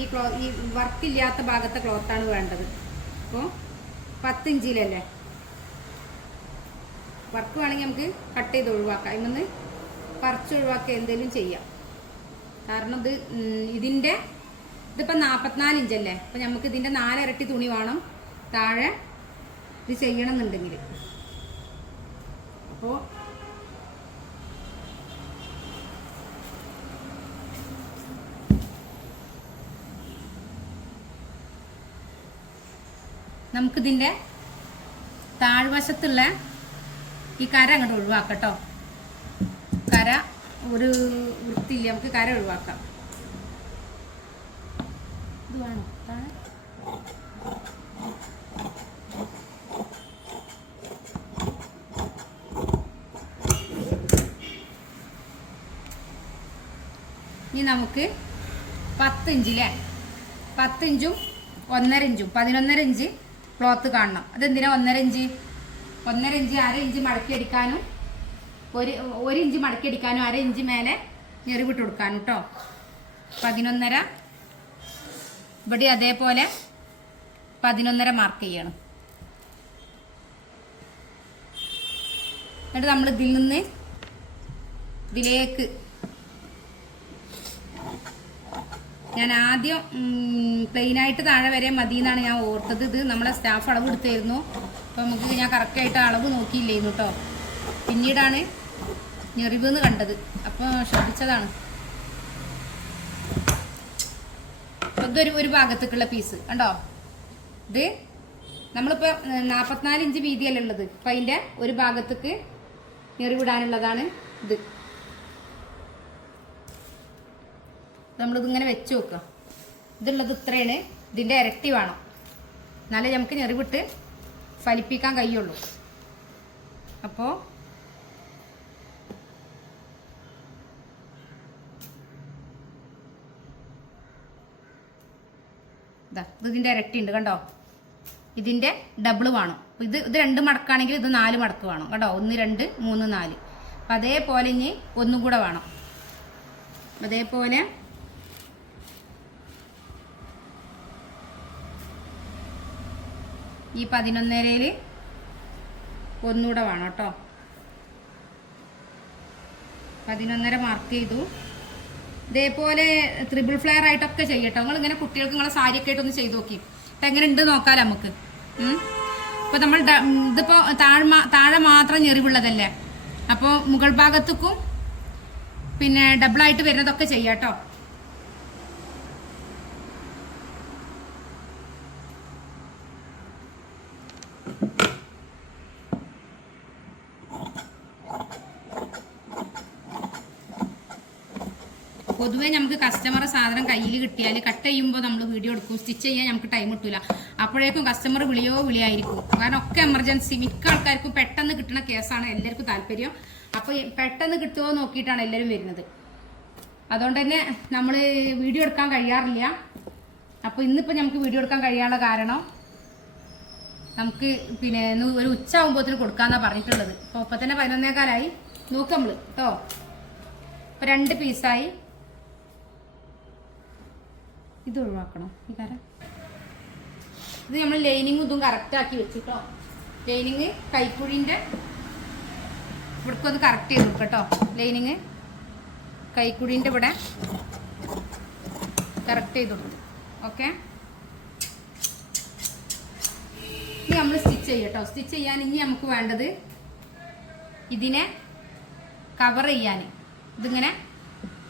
ഈ വർക്കില്ലാത്ത ഭാഗത്തെ ക്ലോത്താണ് വേണ്ടത്. അപ്പോൾ 10 ഇഞ്ചിലല്ലേ വർക്ക് വേണമെങ്കിൽ നമുക്ക് കട്ട് ചെയ്ത് ഒഴിവാക്കാം. അതിൽ പറിച്ച് ഒഴിവാക്കുക എന്തെങ്കിലും ചെയ്യാം. കാരണം ഇതിപ്പോൾ 44 ഇഞ്ചല്ലേ. അപ്പോൾ നമുക്ക് ഇതിൻ്റെ 4 ഇരട്ടി തുണി വേണം താഴെ ഇത് ചെയ്യണം എന്നുണ്ടെങ്കിൽ. അപ്പോൾ നമുക്കിതിൻ്റെ താഴ്വശത്തുള്ള ഈ കര അങ്ങോട്ട് ഒഴിവാക്കാം കേട്ടോ. കര ഒരു വൃത്തിയില്ല, നമുക്ക് കര ഒഴിവാക്കാം. ഇത് വേണോ താഴെ? ഇനി നമുക്ക് 10 ഇഞ്ചിലെ 10 ഇഞ്ചും 1.5 ഇഞ്ചും 11.5 ഇഞ്ച് ക്ലോത്ത് കാണണം. അതെന്തിനാ 1.5 ഇഞ്ച്? 1.5 ഇഞ്ച് 1/2 ഇഞ്ച് മടക്കി അടിക്കാനും 1 ഇഞ്ച് മടക്കി അടിക്കാനും 1/2 ഇഞ്ച് മേലെ ഞെറിവിട്ട് കൊടുക്കാനും കേട്ടോ. 11.5 ഇവിടെ അതേപോലെ 11.5 മാർക്ക് ചെയ്യണം. എന്നിട്ട് നമ്മൾ ഇതിൽ നിന്ന് ഇതിലേക്ക് ഞാൻ ആദ്യം പ്ലെയിനായിട്ട് താഴെ വരെ മതി എന്നാണ് ഞാൻ ഓർത്തത്. ഇത് നമ്മളെ സ്റ്റാഫ് അളവ് എടുത്തായിരുന്നു. അപ്പോൾ നമുക്ക് ഞാൻ കറക്റ്റായിട്ട് അളവ് നോക്കിയില്ലായിരുന്നു കേട്ടോ. പിന്നീടാണ് ഞെറിവെന്ന് കണ്ടത്. അപ്പോൾ ശ്രദ്ധിച്ചതാണ്. ഇതൊരു ഭാഗത്തേക്കുള്ള പീസ് കണ്ടോ. ഇത് നമ്മളിപ്പോൾ 44 ഇഞ്ച് വീതിയല്ലേ ഉള്ളത്. അപ്പം അതിൻ്റെ ഒരു ഭാഗത്തേക്ക് ഞെറിവിടാനുള്ളതാണ് ഇത്. നമ്മളിതിങ്ങനെ വെച്ച് നോക്കുക. ഇതുള്ളത് ഇത്രയാണ്. ഇതിൻ്റെ ഇരട്ടി വേണം, എന്നാലേ നമുക്ക് ഞെറിവിട്ട് ഫലിപ്പിക്കാൻ കഴിയുള്ളൂ. അപ്പോൾ ഇതിൻ്റെ ഇരട്ടി ഉണ്ട് കണ്ടോ. ഇതിൻ്റെ ഡബിള് വേണം. ഇത് 2 മടക്കാണെങ്കിൽ ഇത് 4 മടക്ക് വേണം കേട്ടോ. 1 2 3 4. അപ്പം അതേപോലെ ഇനി ഒന്നും കൂടെ വേണം. അതേപോലെ ഈ 11.5 ഒന്നുകൂടെ വേണം കേട്ടോ. 11.5 മാർക്ക് ചെയ്തു. ഇതേപോലെ ത്രിബിൾ ഫ്ലെയർ ആയിട്ടൊക്കെ ചെയ്യട്ടോ. നിങ്ങളിങ്ങനെ കുട്ടികൾക്ക് നിങ്ങളെ സാരിയൊക്കെ ആയിട്ടൊന്ന് ചെയ്ത് നോക്കി. അപ്പം എങ്ങനെ ഉണ്ട് നോക്കാമല്ലോ നമുക്ക്. ഇപ്പോൾ നമ്മൾ ഇതിപ്പോൾ താഴെ മാത്രം ഞെറിവുള്ളതല്ലേ. അപ്പോൾ മുകൾ ഭാഗത്തേക്കും പിന്നെ ഡബിളായിട്ട് വരുന്നതൊക്കെ ചെയ്യാം കേട്ടോ. പൊതുവേ നമുക്ക് കസ്റ്റമർ സാധനം കയ്യിൽ കിട്ടിയാൽ കട്ട് ചെയ്യുമ്പോൾ നമ്മൾ വീഡിയോ എടുക്കും. സ്റ്റിച്ച് ചെയ്യാൻ നമുക്ക് ടൈം കിട്ടില്ല. അപ്പോഴേക്കും കസ്റ്റമർ വിളിയായിരിക്കും. കാരണം ഒക്കെ എമർജൻസി. മിക്ക ആൾക്കാർക്കും പെട്ടെന്ന് കിട്ടുന്ന കേസാണ് എല്ലാവർക്കും താല്പര്യം. അപ്പോൾ പെട്ടെന്ന് കിട്ടുമോ നോക്കിയിട്ടാണ് എല്ലാവരും വരുന്നത്. അതുകൊണ്ട് തന്നെ നമ്മൾ വീഡിയോ എടുക്കാൻ കഴിയാറില്ല. അപ്പോൾ ഇന്നിപ്പോൾ നമുക്ക് വീഡിയോ എടുക്കാൻ കഴിയാനുള്ള കാരണം നമുക്ക് പിന്നെ ഒരു ഉച്ച ആകുമ്പോഴത്തേന് കൊടുക്കാമെന്നാണ് പറഞ്ഞിട്ടുള്ളത്. അപ്പോൾ ഇപ്പം തന്നെ 11:15 നോക്കാം നമ്മൾ കേട്ടോ. ഇപ്പോൾ 2 പീസായി. ഇത് ഒഴിവാക്കണം ഈ കര. ഇത് നമ്മൾ ലൈനിങ്ങും ഇതും കറക്റ്റാക്കി വെച്ചിട്ടോ. ലൈനിങ് കൈക്കുഴിൻ്റെ ഇവിടേക്കൊന്ന് കറക്റ്റ് ചെയ്ത് കൊടുക്കാം കേട്ടോ. ലൈനിങ് കൈക്കുഴിൻ്റെ ഇവിടെ കറക്റ്റ് ചെയ്ത് കൊടുക്കും. ഓക്കെ, ഇനി നമ്മൾ സ്റ്റിച്ച് ചെയ്യട്ടോ. സ്റ്റിച്ച് ചെയ്യാൻ ഇനി നമുക്ക് വേണ്ടത് ഇതിനെ കവർ ചെയ്യാൻ, ഇതിങ്ങനെ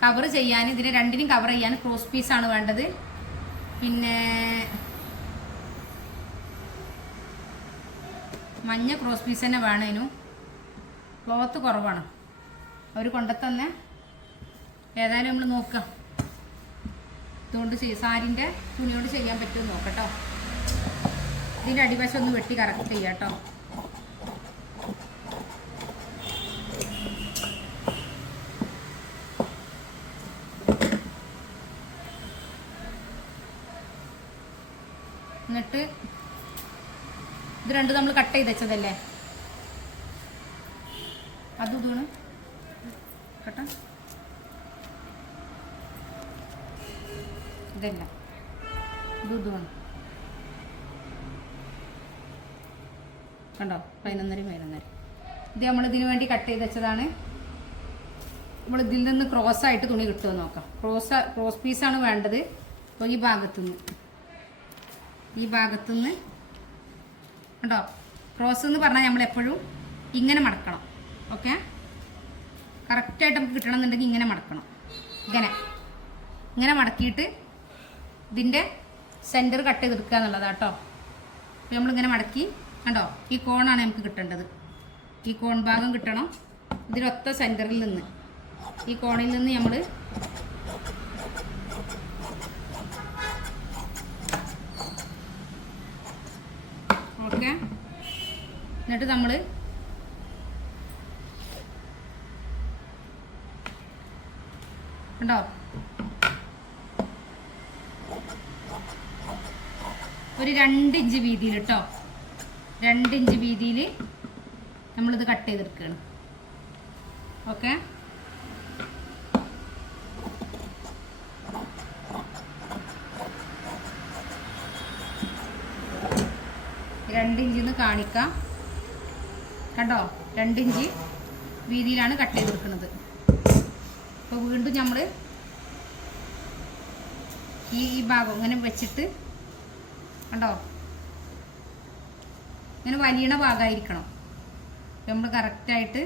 കവർ ചെയ്യാൻ, ഇതിനെ രണ്ടിനും കവർ ചെയ്യാൻ ക്രോസ് പീസാണ് വേണ്ടത്. പിന്നെ മഞ്ഞ ക്രോസ് പീസ് തന്നെ വേണേനു. ക്ലോത്ത് കുറവാണ് അവർ കൊണ്ടുത്തന്നെ. ഏതായാലും നമ്മൾ നോക്കാം ഇതുകൊണ്ട് സാരിൻ്റെ തുണിയോട് ചെയ്യാൻ പറ്റുമെന്ന് നോക്കട്ടോ. ഇതിൻ്റെ അടിവശം ഒന്ന് വെട്ടി കറക്റ്റ് ചെയ്യാം കേട്ടോ. എന്നിട്ട് ഇത് രണ്ടും നമ്മൾ കട്ട് ചെയ്ത് വെച്ചതല്ലേ, അതും ഇതാണ് കേട്ടോ. ഇതല്ല, ഇതുമാണ് കണ്ടോ, 11:30. ഇത് നമ്മൾ ഇതിനു വേണ്ടി കട്ട് ചെയ്ത് വെച്ചതാണ്. നമ്മൾ ഇതിൽ നിന്ന് ക്രോസ് ആയിട്ട് തുണി കിട്ടുമോ നോക്കാം. ക്രോസ് പീസാണ് വേണ്ടത്. അപ്പോൾ ഈ ഭാഗത്തുനിന്ന് കണ്ടോ, ക്രോസ് എന്ന് പറഞ്ഞാൽ നമ്മൾ എപ്പോഴും ഇങ്ങനെ മടക്കണം. ഓക്കെ, കറക്റ്റായിട്ട് നമുക്ക് കിട്ടണമെന്നുണ്ടെങ്കിൽ ഇങ്ങനെ മടക്കണം. ഇങ്ങനെ മടക്കിയിട്ട് ഇതിൻ്റെ സെൻറ്റർ കട്ട് ചെയ്തെടുക്കുക എന്നുള്ളതാണ് കേട്ടോ. അപ്പോൾ നമ്മളിങ്ങനെ മടക്കി കണ്ടോ, ഈ കോണാണ് നമുക്ക് കിട്ടേണ്ടത്. ഈ കോൺ ഭാഗം കിട്ടണം. ഇതിലൊത്ത സെൻറ്ററിൽ നിന്ന്, ഈ കോണിൽ നിന്ന് നമ്മൾ ഓക്കെ. എന്നിട്ട് നമ്മൾ കണ്ടോ ഒരു 2 ഇഞ്ച് വീതിയിൽ കേട്ടോ, 2 ഇഞ്ച് വീതിയിൽ നമ്മളിത് കട്ട് ചെയ്തെടുക്കുകയാണ്. ഓക്കെ, ഇഞ്ചിന്ന് കാണിക്കാം കണ്ടോ, 2 ഇഞ്ച് വീതിയിലാണ് കട്ട് ചെയ്തെടുക്കുന്നത്. അപ്പോൾ വീണ്ടും നമ്മൾ ഈ ഭാഗം ഇങ്ങനെ വെച്ചിട്ട് കണ്ടോ, ഇങ്ങനെ വലിയണ ഭാഗമായിരിക്കണം. നമ്മൾ കറക്റ്റായിട്ട്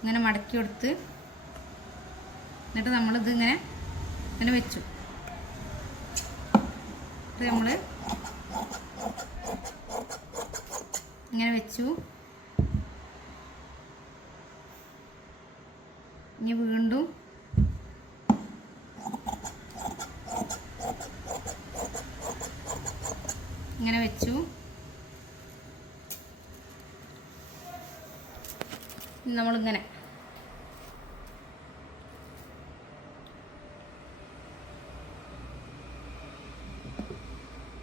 ഇങ്ങനെ മടക്കി കൊടുത്ത് എന്നിട്ട് നമ്മളിത് ഇങ്ങനെ വെച്ചു. നമ്മൾ ഇങ്ങനെ വെച്ചു. ഇനി വീണ്ടും ഇങ്ങനെ വെച്ചു. നമ്മളിങ്ങനെ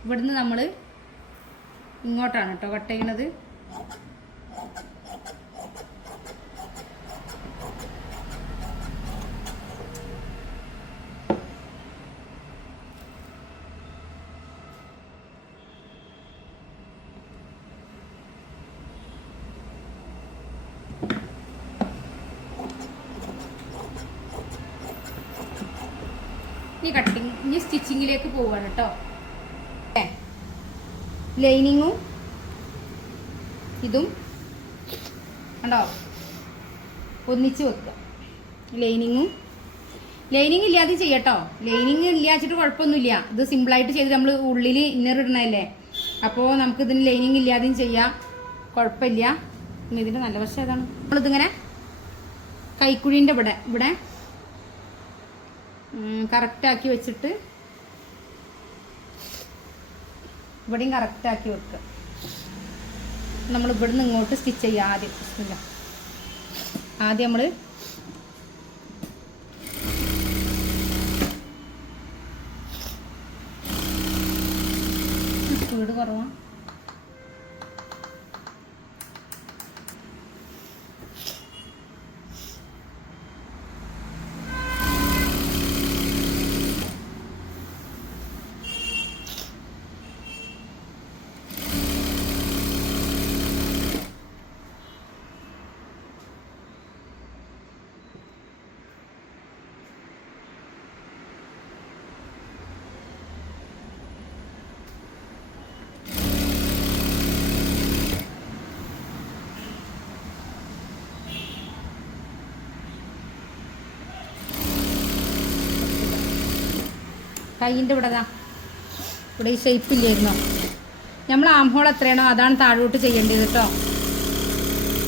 ഇവിടുന്ന് നമ്മൾ ഇങ്ങോട്ടാണ് കേട്ടോ കട്ട് ചെയ്യണത്. ഇനി സ്റ്റിച്ചിങ്ങിലേക്ക് പോവാണ് കേട്ടോ. ലൈനിങ്ങും ഇതും കണ്ടോ ഒന്നിച്ച് വെക്കുക. ലൈനിങ് ഇല്ലാതെ ചെയ്യട്ടോ. ലൈനിങ് ഇല്ലാച്ചിട്ട് കുഴപ്പമൊന്നുമില്ല. ഇത് സിമ്പിളായിട്ട് ചെയ്ത് നമ്മൾ ഉള്ളിൽ ഇന്നർ ഇടണല്ലേ, അപ്പോൾ നമുക്ക് ഇതിന് ലൈനിങ് ഇല്ലാതെയും ചെയ്യാം, കുഴപ്പമില്ല. പിന്നെ ഇതിൻ്റെ നല്ല വശം ഏതാണ്, നമ്മളിതിങ്ങനെ കൈക്കുഴീൻ്റെ ഇവിടെ കറക്റ്റാക്കി വെച്ചിട്ട് ഇവിടെയും കറക്റ്റാക്കി വെക്കുക. നമ്മൾ ഇവിടുന്ന് ഇങ്ങോട്ട് സ്റ്റിച്ച് ചെയ്യുക. ആദ്യം നമ്മൾ സ്പീഡ് കുറവാണ്. കൈയിൻ്റെ ഇവിടെ ഈ ഷേപ്പ് ഇല്ലായിരുന്നോ, നമ്മൾ ആം ഹോൾ എത്രയാണോ അതാണ് താഴോട്ട് ചെയ്യേണ്ടത് കേട്ടോ.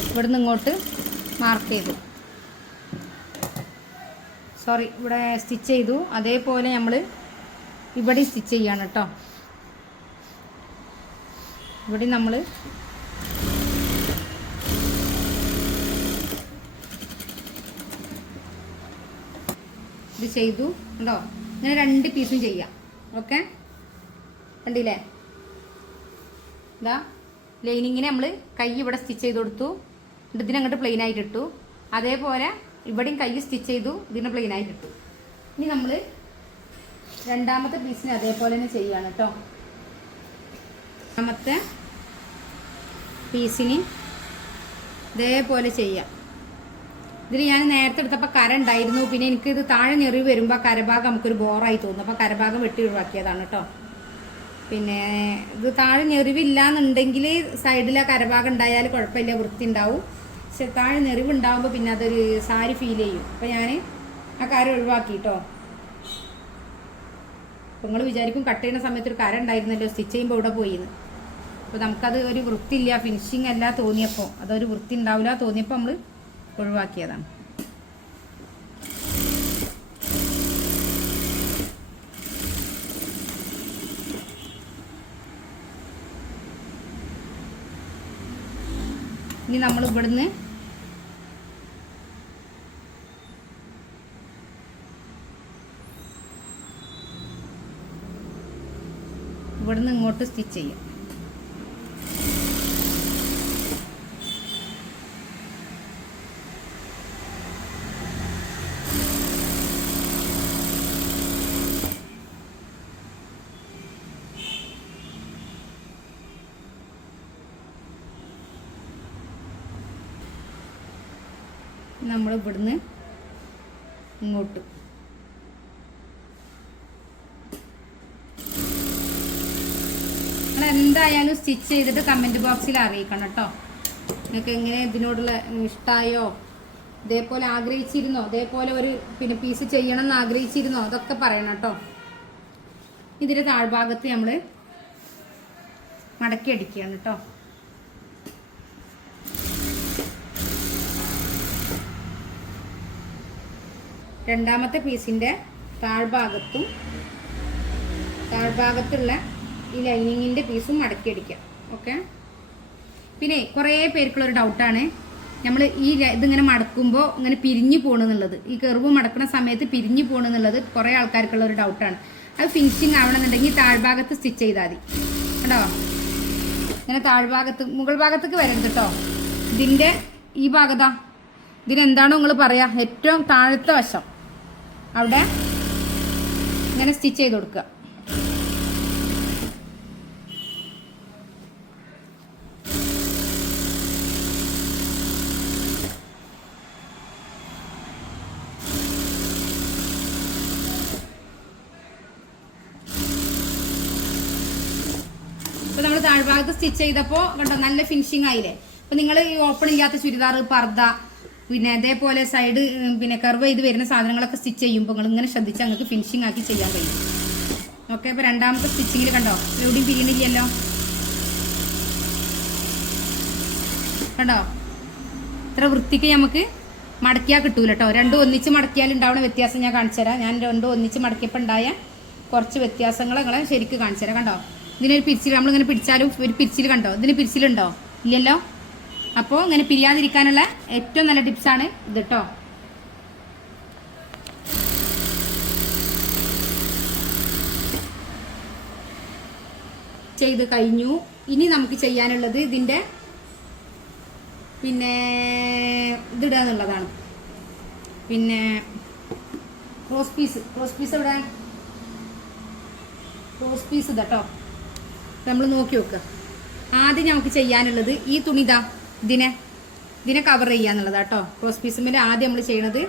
ഇവിടുന്ന് ഇങ്ങോട്ട് മാർക്ക് ചെയ്തു, ഇവിടെ സ്റ്റിച്ച് ചെയ്തു. അതേപോലെ നമ്മൾ ഇവിടെ സ്റ്റിച്ച് ചെയ്യാണ് കേട്ടോ. ഇവിടെ നമ്മൾ ഇത് ചെയ്തു ഉണ്ടോ. ഇങ്ങനെ 2 പീസും ചെയ്യാം. ഓക്കെ, കണ്ടില്ലേ? ഇതാ ലൈനിങ്ങിന് നമ്മൾ കൈ ഇവിടെ സ്റ്റിച്ച് ചെയ്ത് കൊടുത്തു, ഇതിനങ്ങോട്ട് പ്ലെയിൻ ആയിട്ട് ഇട്ടു. അതേപോലെ ഇവിടെയും കൈ സ്റ്റിച്ച് ചെയ്തു, ഇതിനെ പ്ലെയിൻ ആയിട്ട് ഇട്ടു. ഇനി നമ്മൾ രണ്ടാമത്തെ പീസിന് അതേപോലെ തന്നെ ചെയ്യാണ് കേട്ടോ. രണ്ടാമത്തെ പീസിന് ഇതേപോലെ ചെയ്യാം. ഇതിൽ ഞാൻ നേരത്തെ എടുത്തപ്പോൾ കര ഉണ്ടായിരുന്നു, പിന്നെ എനിക്കിത് താഴെ ഞെറിവ് വരുമ്പോൾ കരഭാഗം നമുക്കൊരു ബോറായി തോന്നും. അപ്പോൾ കരഭാഗം വെട്ടി ഒഴിവാക്കിയതാണ് കേട്ടോ. പിന്നെ ഇത് താഴെ ഞെറിവില്ലാന്നുണ്ടെങ്കിൽ സൈഡിലെ കരഭാഗം ഉണ്ടായാൽ കുഴപ്പമില്ല, വൃത്തി ഉണ്ടാവും. പക്ഷെ താഴെ ഞെറിവുണ്ടാകുമ്പോൾ പിന്നെ അതൊരു സാരി ഫീൽ ചെയ്യും. അപ്പോൾ ഞാൻ ആ കര ഒഴിവാക്കി കേട്ടോ. അപ്പോൾ നിങ്ങൾ വിചാരിക്കും കട്ട് ചെയ്യുന്ന സമയത്ത് ഒരു കര ഉണ്ടായിരുന്നല്ലോ, സ്റ്റിച്ച് ചെയ്യുമ്പോൾ ഇവിടെ പോയിന്ന്. അപ്പോൾ നമുക്കത് ഒരു വൃത്തിയില്ല, ഫിനിഷിങ് അല്ല തോന്നിയപ്പോൾ, അതൊരു വൃത്തി ഉണ്ടാവില്ല തോന്നിയപ്പോൾ നമ്മൾ ഒഴിവാക്കിയതാണ്. ഇനി നമ്മൾ ഇവിടുന്ന് ഇങ്ങോട്ട് സ്റ്റിച്ച് ചെയ്യും. നമ്മൾ ഇവിടുന്ന് ഇങ്ങോട്ട് നിങ്ങൾ എന്തായാലും സ്റ്റിച്ച് ചെയ്തിട്ട് കമൻറ്റ് ബോക്സിൽ അറിയിക്കണം കേട്ടോ. നിങ്ങൾക്ക് എങ്ങനെ ഇതിനോടുള്ള ഇഷ്ടമായോ, ഇതേപോലെ ആഗ്രഹിച്ചിരുന്നോ, ഇതേപോലെ ഒരു പിന്നെ പീസ് ചെയ്യണം എന്ന് ആഗ്രഹിച്ചിരുന്നോ, അതൊക്കെ പറയണം കേട്ടോ. ഇതിൻ്റെ താഴ്ഭാഗത്ത് നമ്മൾ മടക്കി അടിക്കുകയാണ് കേട്ടോ. രണ്ടാമത്തെ പീസിൻ്റെ താഴ്ഭാഗത്തുള്ള ഈ ലൈനിങ്ങിൻ്റെ പീസും മടക്കി അടിക്കാം. ഓക്കെ, പിന്നെ കുറേ പേർക്കുള്ളൊരു ഡൗട്ടാണ്, നമ്മൾ ഈ ഇതിങ്ങനെ മടക്കുമ്പോൾ ഇങ്ങനെ പിരിഞ്ഞു പോകണമെന്നുള്ളത്, ഈ കെർവ് മടക്കുന്ന സമയത്ത് പിരിഞ്ഞു പോകണമെന്നുള്ളത് കുറേ ആൾക്കാർക്കുള്ളൊരു ഡൗട്ടാണ്. അത് ഫിനിഷിങ് ആവണമെന്നുണ്ടെങ്കിൽ താഴ്ഭാഗത്ത് സ്റ്റിച്ച് ചെയ്താൽ മതി കേട്ടോ. ഇങ്ങനെ താഴ്ഭാഗത്ത് മുകൾ ഭാഗത്തേക്ക് വരരുത് കേട്ടോ. ഇതിൻ്റെ ഈ ഭാഗത്താ, ഇതിനെന്താണോ നിങ്ങൾ പറയുക, ഏറ്റവും താഴത്തെ വശം അവിടെ ഇങ്ങനെ സ്റ്റിച്ച് ചെയ്ത് കൊടുക്കുക. അപ്പോൾ നമ്മൾ താഴ്ഭാഗത്ത് സ്റ്റിച്ച് ചെയ്തപ്പോൾ കണ്ടോ നല്ല ഫിനിഷിങ് ആയില്ലേ. അപ്പോൾ നിങ്ങൾ ഈ ഓപ്പൺ ഇല്ലാത്ത ചുരിദാർ, പർദ്ദ, പിന്നെ അതേപോലെ സൈഡ് പിന്നെ കർവ് ചെയ്ത് വരുന്ന സാധനങ്ങളൊക്കെ സ്റ്റിച്ച് ചെയ്യുമ്പോൾ നിങ്ങൾ ഇങ്ങനെ ശ്രദ്ധിച്ചാൽ നിങ്ങൾക്ക് ഫിനിഷിംഗ് ആക്കി ചെയ്യാൻ കഴിയും. ഓക്കെ, അപ്പോൾ രണ്ടാമത്തെ സ്റ്റിച്ചിങ്ങിൽ കണ്ടോ എവിടെയും പിരിയണില്ലല്ലോ, കണ്ടോ? ഇത്ര വൃത്തിക്ക് നമുക്ക് മടക്കിയാൽ കിട്ടൂല കേട്ടോ. രണ്ടും ഒന്നിച്ച് മടക്കിയാൽ ഉണ്ടാവുന്ന വ്യത്യാസം ഞാൻ കാണിച്ചു തരാം. ഞാൻ രണ്ടും ഒന്നിച്ച് മടക്കിയപ്പോൾ ഉണ്ടായ കുറച്ച് വ്യത്യാസങ്ങൾ നിങ്ങളെ ശരിക്കും കാണിച്ചു തരാം. കണ്ടോ, ഇതിനൊരു പിരിച്ചിൽ, നമ്മളിങ്ങനെ പിടിച്ചാലും ഒരു പിരിച്ചിൽ കണ്ടോ, ഇതിന് പിരിച്ചിലുണ്ടോ? ഇല്ലല്ലോ. അപ്പോൾ ഇങ്ങനെ പിരിയാതിരിക്കാനുള്ള ഏറ്റവും നല്ല ടിപ്സാണ് ഇത് കേട്ടോ. ചെയ്ത് കഴിഞ്ഞു. ഇനി നമുക്ക് ചെയ്യാനുള്ളത് ഇതിൻ്റെ പിന്നെ ഇതിടുക എന്നുള്ളതാണ്. പിന്നെ ക്രോസ് പീസ് എവിടെ? ക്രോസ് പീസ് ഇതാട്ടോ. നമ്മൾ നോക്കി നോക്കുക. ആദ്യം നമുക്ക് ചെയ്യാനുള്ളത് ഈ തുണിതാ ഇതിനെ കവർ ചെയ്യുക എന്നുള്ളതാണ് കേട്ടോ. ക്രോസ് പീസുമിൽ ആദ്യം നമ്മൾ ചെയ്യണത്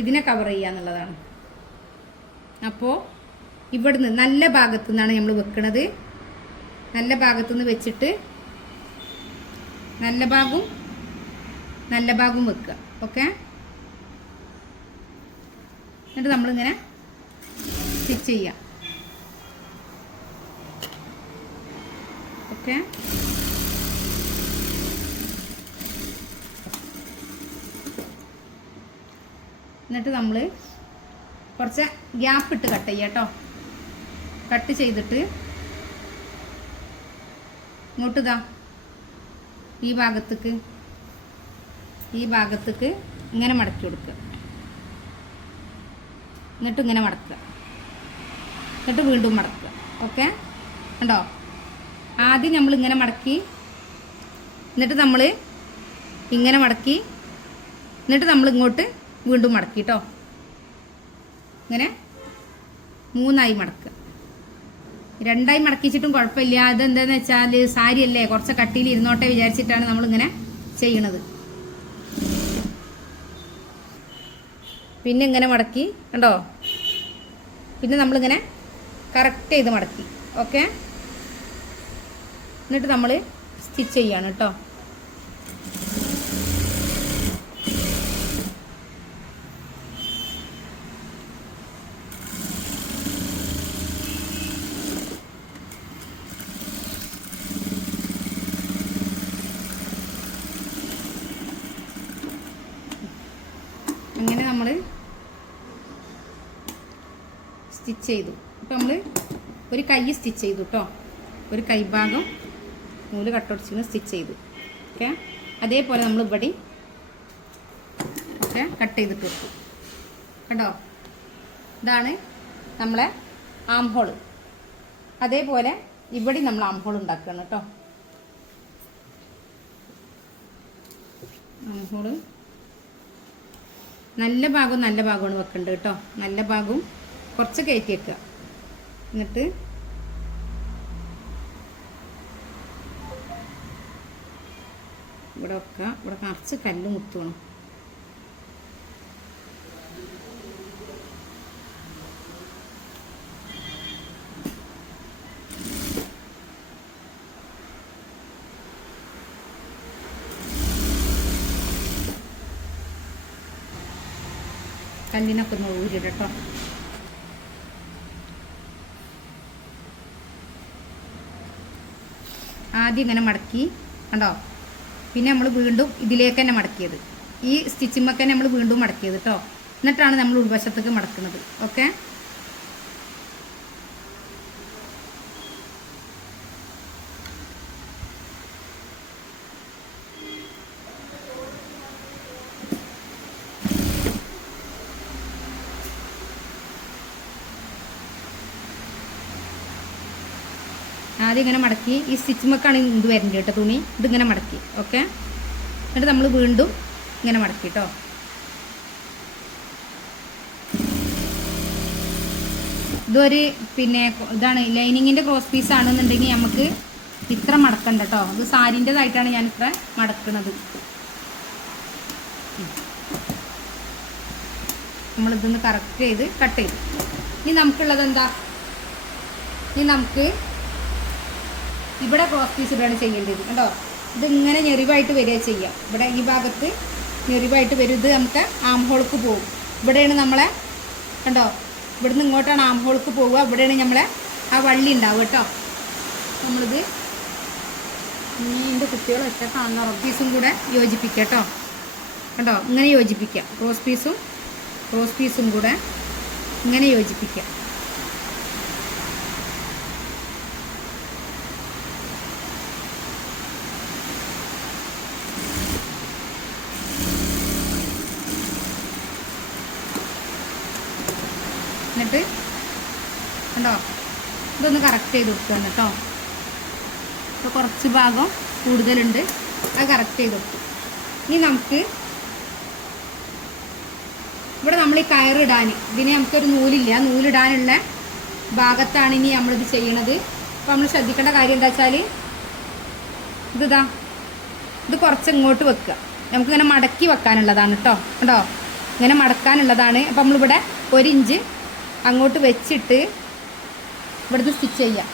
ഇതിനെ കവർ ചെയ്യുക എന്നുള്ളതാണ്. അപ്പോൾ ഇവിടുന്ന് നല്ല ഭാഗത്തു നിന്നാണ് നമ്മൾ വെക്കുന്നത്. നല്ല ഭാഗത്തു നിന്ന് വെച്ചിട്ട് നല്ല ഭാഗവും വെക്കുക. ഓക്കെ, എന്നിട്ട് നമ്മളിങ്ങനെ സ്റ്റിച്ച് ചെയ്യാം. ഓക്കെ, എന്നിട്ട് നമ്മൾ കുറച്ച് ഗ്യാപ്പ് ഇട്ട് കട്ട് ചെയ്യാം കേട്ടോ. കട്ട് ചെയ്തിട്ട് ഇങ്ങോട്ട് ഇതാ ഈ ഭാഗത്തേക്ക് ഇങ്ങനെ മടക്കി കൊടുക്കുക. എന്നിട്ട് ഇങ്ങനെ മടക്കുക, എന്നിട്ട് വീണ്ടും മടക്കുക. ഓക്കെ, കണ്ടോ? ആദ്യം നമ്മൾ ഇങ്ങനെ മടക്കി, എന്നിട്ട് നമ്മൾ ഇങ്ങനെ മടക്കി, എന്നിട്ട് നമ്മൾ ഇങ്ങോട്ട് വീണ്ടും മടക്കി കേട്ടോ. ഇങ്ങനെ 3ആയി മടക്കുക. 2ആയി മടക്കിച്ചിട്ടും കുഴപ്പമില്ല. അതെന്താണെന്ന് വെച്ചാൽ സാരിയല്ലേ, കുറച്ച് കട്ടിയിൽ ഇരുന്നോട്ടെ വിചാരിച്ചിട്ടാണ് നമ്മളിങ്ങനെ ചെയ്യണത്. പിന്നെ ഇങ്ങനെ മടക്കി, കണ്ടോ? പിന്നെ നമ്മളിങ്ങനെ കറക്റ്റ് ചെയ്ത് മടക്കി. ഓക്കെ, എന്നിട്ട് നമ്മൾ സ്റ്റിച്ച് ചെയ്യാണ് കേട്ടോ. അങ്ങനെ നമ്മൾ സ്റ്റിച്ച് ചെയ്തു. ഇപ്പം നമ്മൾ ഒരു കൈ സ്റ്റിച്ച് ചെയ്തു കേട്ടോ. ഒരു കൈഭാഗം നൂല് കട്ടൊടിച്ച് സ്റ്റിച്ച് ചെയ്തു. ഓക്കെ, അതേപോലെ നമ്മൾ ഇവിടെ ഒക്കെ കട്ട് ചെയ്തിട്ട് വെക്കും. കണ്ടോ? ഇതാണ് നമ്മളെ ആം ഹോൾ. അതേപോലെ ഇവിടെ നമ്മൾ ആം ഹോൾ ഉണ്ടാക്കുകയാണ് കേട്ടോ. ആം ഹോൾ നല്ല ഭാഗമാണ് വെക്കേണ്ടത് കേട്ടോ. നല്ല ഭാഗവും കുറച്ച് കയറ്റി വെക്കുക. എന്നിട്ട് ഇവിടെ വെക്കുക. ഇവിടെ കുറച്ച് കല്ല് മുത്തണം. കല്ലിനൊക്കെ ഒന്ന് ഊരിടട്ടോ. ആദ്യം ഇങ്ങനെ മടക്കി, കണ്ടോ? പിന്നെ നമ്മൾ വീണ്ടും ഇതിലേക്ക് തന്നെ മടക്കിയത്, ഈ സ്റ്റിച്ചിമ്മൊക്കെ തന്നെ നമ്മൾ വീണ്ടും മടക്കിയത് കേട്ടോ. എന്നിട്ടാണ് നമ്മൾ ഉൾവശത്തേക്ക് മടക്കുന്നത്. ഓക്കെ, ആദ്യം ഇങ്ങനെ മടക്കി, ഈ സ്റ്റിച്ചിമൊക്കെയാണ് ഇത് വരേണ്ടത് കേട്ടോ. തുണി ഇതിങ്ങനെ മടക്കി. ഓക്കെ, എന്നിട്ട് നമ്മൾ വീണ്ടും ഇങ്ങനെ മടക്കി കേട്ടോ. ഇതൊരു പിന്നെ ഇതാണ് ലൈനിങ്ങിൻ്റെ ക്രോസ് പീസ് ആണെന്നുണ്ടെങ്കിൽ നമുക്ക് ഇത്ര മടക്കണ്ട കേട്ടോ. ഇത് സാരിൻ്റെതായിട്ടാണ് ഞാൻ ഇത്ര മടക്കുന്നത്. നമ്മളിതൊന്ന് കറക്റ്റ് ചെയ്ത് കട്ട് ചെയ്തു. ഇനി നമുക്കുള്ളത് എന്താ? ഇനി നമുക്ക് ഇവിടെ ക്രോസ് പീസ് ഇവിടെയാണ് ചെയ്യേണ്ടത്. കണ്ടോ? ഇതിങ്ങനെ ഞെറിവായിട്ട് വരിക ചെയ്യുക. ഇവിടെ ഈ ഭാഗത്ത് ഞെറിവായിട്ട് വരും. ഇത് നമുക്ക് ആം ഹോൾക്ക് പോകും. ഇവിടെയാണ് നമ്മളെ, കണ്ടോ? ഇവിടുന്ന് ഇങ്ങോട്ടാണ് ആം ഹോൾക്ക് പോവുക. ഇവിടെയാണ് നമ്മളെ ആ വള്ളി ഉണ്ടാവുക കേട്ടോ. നമ്മളിത് എൻ്റെ കുട്ടികൾ ഒറ്റ കാണുന്ന ക്രോസ് പീസും കൂടെ യോജിപ്പിക്കുക കേട്ടോ. കണ്ടോ? ഇങ്ങനെ യോജിപ്പിക്കുക. ക്രോസ് പീസും കൂടെ ഇങ്ങനെ യോജിപ്പിക്കുക. എന്നിട്ട് കണ്ടോ? ഇതൊന്ന് കറക്റ്റ് ചെയ്ത് കൊടുക്കുക കേട്ടോ. ഇപ്പോൾ കുറച്ച് ഭാഗം കൂടുതലുണ്ട്, അത് കറക്റ്റ് ചെയ്ത് കൊടുത്തു. ഇനി നമുക്ക് ഇവിടെ നമ്മൾ ഈ കയറിടാൻ, ഇതിന് നമുക്കൊരു നൂലില്ല, നൂലിടാനുള്ള ഭാഗത്താണ് ഇനി നമ്മളിത് ചെയ്യണത്. അപ്പോൾ നമ്മൾ ശ്രദ്ധിക്കേണ്ട കാര്യം എന്താ വെച്ചാൽ ഇത് കുറച്ച് ഇങ്ങോട്ട് വെക്കുക. നമുക്കിങ്ങനെ മടക്കി വെക്കാനുള്ളതാണ് കേട്ടോ. കണ്ടോ? ഇങ്ങനെ മടക്കാനുള്ളതാണ്. അപ്പം നമ്മളിവിടെ 1 ഇഞ്ച് അങ്ങോട്ട് വെച്ചിട്ട് ഇവിടുന്ന് സ്റ്റിച്ച് ചെയ്യാം.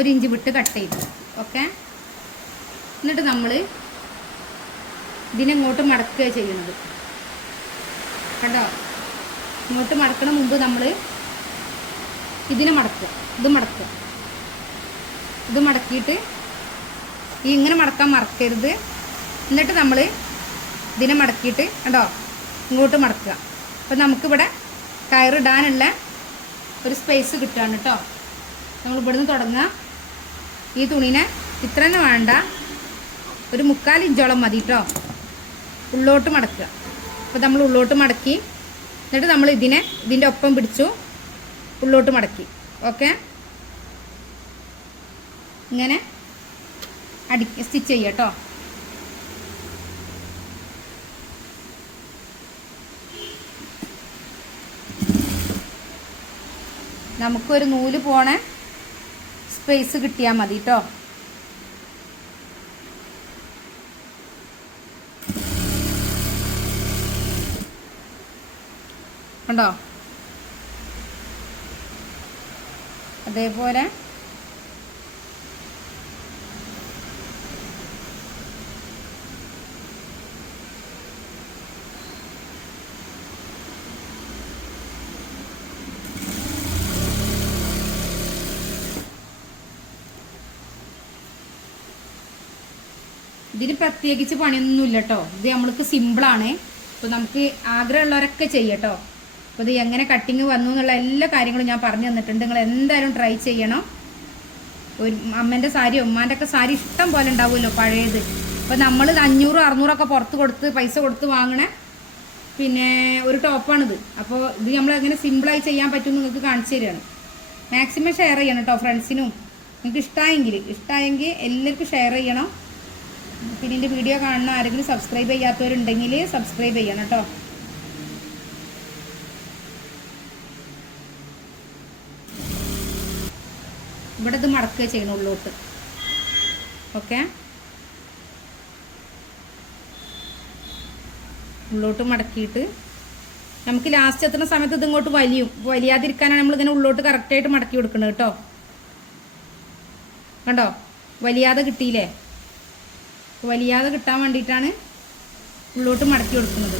1 ഇഞ്ച് വിട്ട് കട്ട് ചെയ്തു. ഓക്കെ. എന്നിട്ട് നമ്മൾ ഇതിനെങ്ങോട്ട് മടക്കുക ചെയ്യുന്നത് കണ്ടോ. ഇങ്ങോട്ട് മടക്കണ മുമ്പ് നമ്മൾ ഇതിനെ മടക്കുക, ഇത് മടക്കിയിട്ട് ഇങ്ങനെ മടക്കാൻ മറക്കരുത്. എന്നിട്ട് നമ്മൾ ഇതിനെ മടക്കിയിട്ട് കണ്ടോ ഇങ്ങോട്ട് മടക്കുക. അപ്പം നമുക്കിവിടെ കയറിടാനുള്ള ഒരു സ്പേസ് കിട്ടുകയാണ് കേട്ടോ. നമ്മൾ ഇവിടുന്ന് തുടങ്ങുക. ഈ തുണീനെ ഇത്ര തന്നെ വേണ്ട, ഒരു 3/4 ഇഞ്ചോളം മതി കേട്ടോ. ഉള്ളോട്ട് മടക്കുക. അപ്പോൾ നമ്മൾ ഉള്ളോട്ട് മടക്കി, എന്നിട്ട് നമ്മൾ ഇതിൻ്റെ ഒപ്പം പിടിച്ചു ഉള്ളോട്ട് മടക്കി. ഓക്കെ. ഇങ്ങനെ സ്റ്റിച്ച് ചെയ്യുക കേട്ടോ. നമുക്കൊരു നൂല് പോണ സ്പേസ് കിട്ടിയാൽ മതി കേട്ടോ. കണ്ടോ. അതേപോലെ ഇതിന് പ്രത്യേകിച്ച് പണിയൊന്നുമില്ല കേട്ടോ. ഇത് നമ്മൾക്ക് സിമ്പിളാണ്. അപ്പോൾ നമുക്ക് ആഗ്രഹമുള്ളവരൊക്കെ ചെയ്യട്ടോ. അപ്പോൾ ഇത് എങ്ങനെ കട്ടിങ് വന്നു എന്നുള്ള എല്ലാ കാര്യങ്ങളും ഞാൻ പറഞ്ഞു തന്നിട്ടുണ്ട്. നിങ്ങൾ എന്തായാലും ട്രൈ ചെയ്യണം. ഒരു അമ്മേൻ്റെ സാരി ഉമ്മാൻ്റെ ഒക്കെ സാരി ഇഷ്ടം പോലെ ഉണ്ടാവുമല്ലോ പഴയത്. അപ്പോൾ നമ്മൾ 500-600 പുറത്ത് കൊടുത്ത് പൈസ കൊടുത്ത് വാങ്ങണേ പിന്നെ ഒരു ടോപ്പാണിത്. അപ്പോൾ ഇത് നമ്മൾ എങ്ങനെ സിമ്പിളായി ചെയ്യാൻ പറ്റുമെന്ന് നിങ്ങൾക്ക് കാണിച്ചു തരികയാണ്. മാക്സിമം ഷെയർ ചെയ്യണം കേട്ടോ ഫ്രണ്ട്സിനും. നിങ്ങൾക്ക് ഇഷ്ടമായെങ്കിൽ എല്ലാവർക്കും ഷെയർ ചെയ്യണം. പിന്നെ എൻ്റെ വീഡിയോ കാണുന്ന ആരെങ്കിലും സബ്സ്ക്രൈബ് ചെയ്യാത്തവരുണ്ടെങ്കിൽ സബ്സ്ക്രൈബ് ചെയ്യണം കേട്ടോ. ഇവിടെ ഇത് മടക്കുക ചെയ്യണം ഉള്ളോട്ട്. ഓക്കെ. ഉള്ളോട്ട് മടക്കിയിട്ട് നമുക്ക് ലാസ്റ്റ് എത്തുന്ന സമയത്ത് ഇതിങ്ങോട്ട് വലിയാതിരിക്കാനാണ് നമ്മളിങ്ങനെ ഉള്ളോട്ട് കറക്റ്റായിട്ട് മടക്കി കൊടുക്കുന്നത് കേട്ടോ. കണ്ടോ വലിയാതെ കിട്ടിയില്ലേ. വലിയാതെ കിട്ടാൻ വേണ്ടിയിട്ടാണ് ഉള്ളോട്ട് മടക്കി കൊടുക്കുന്നത്.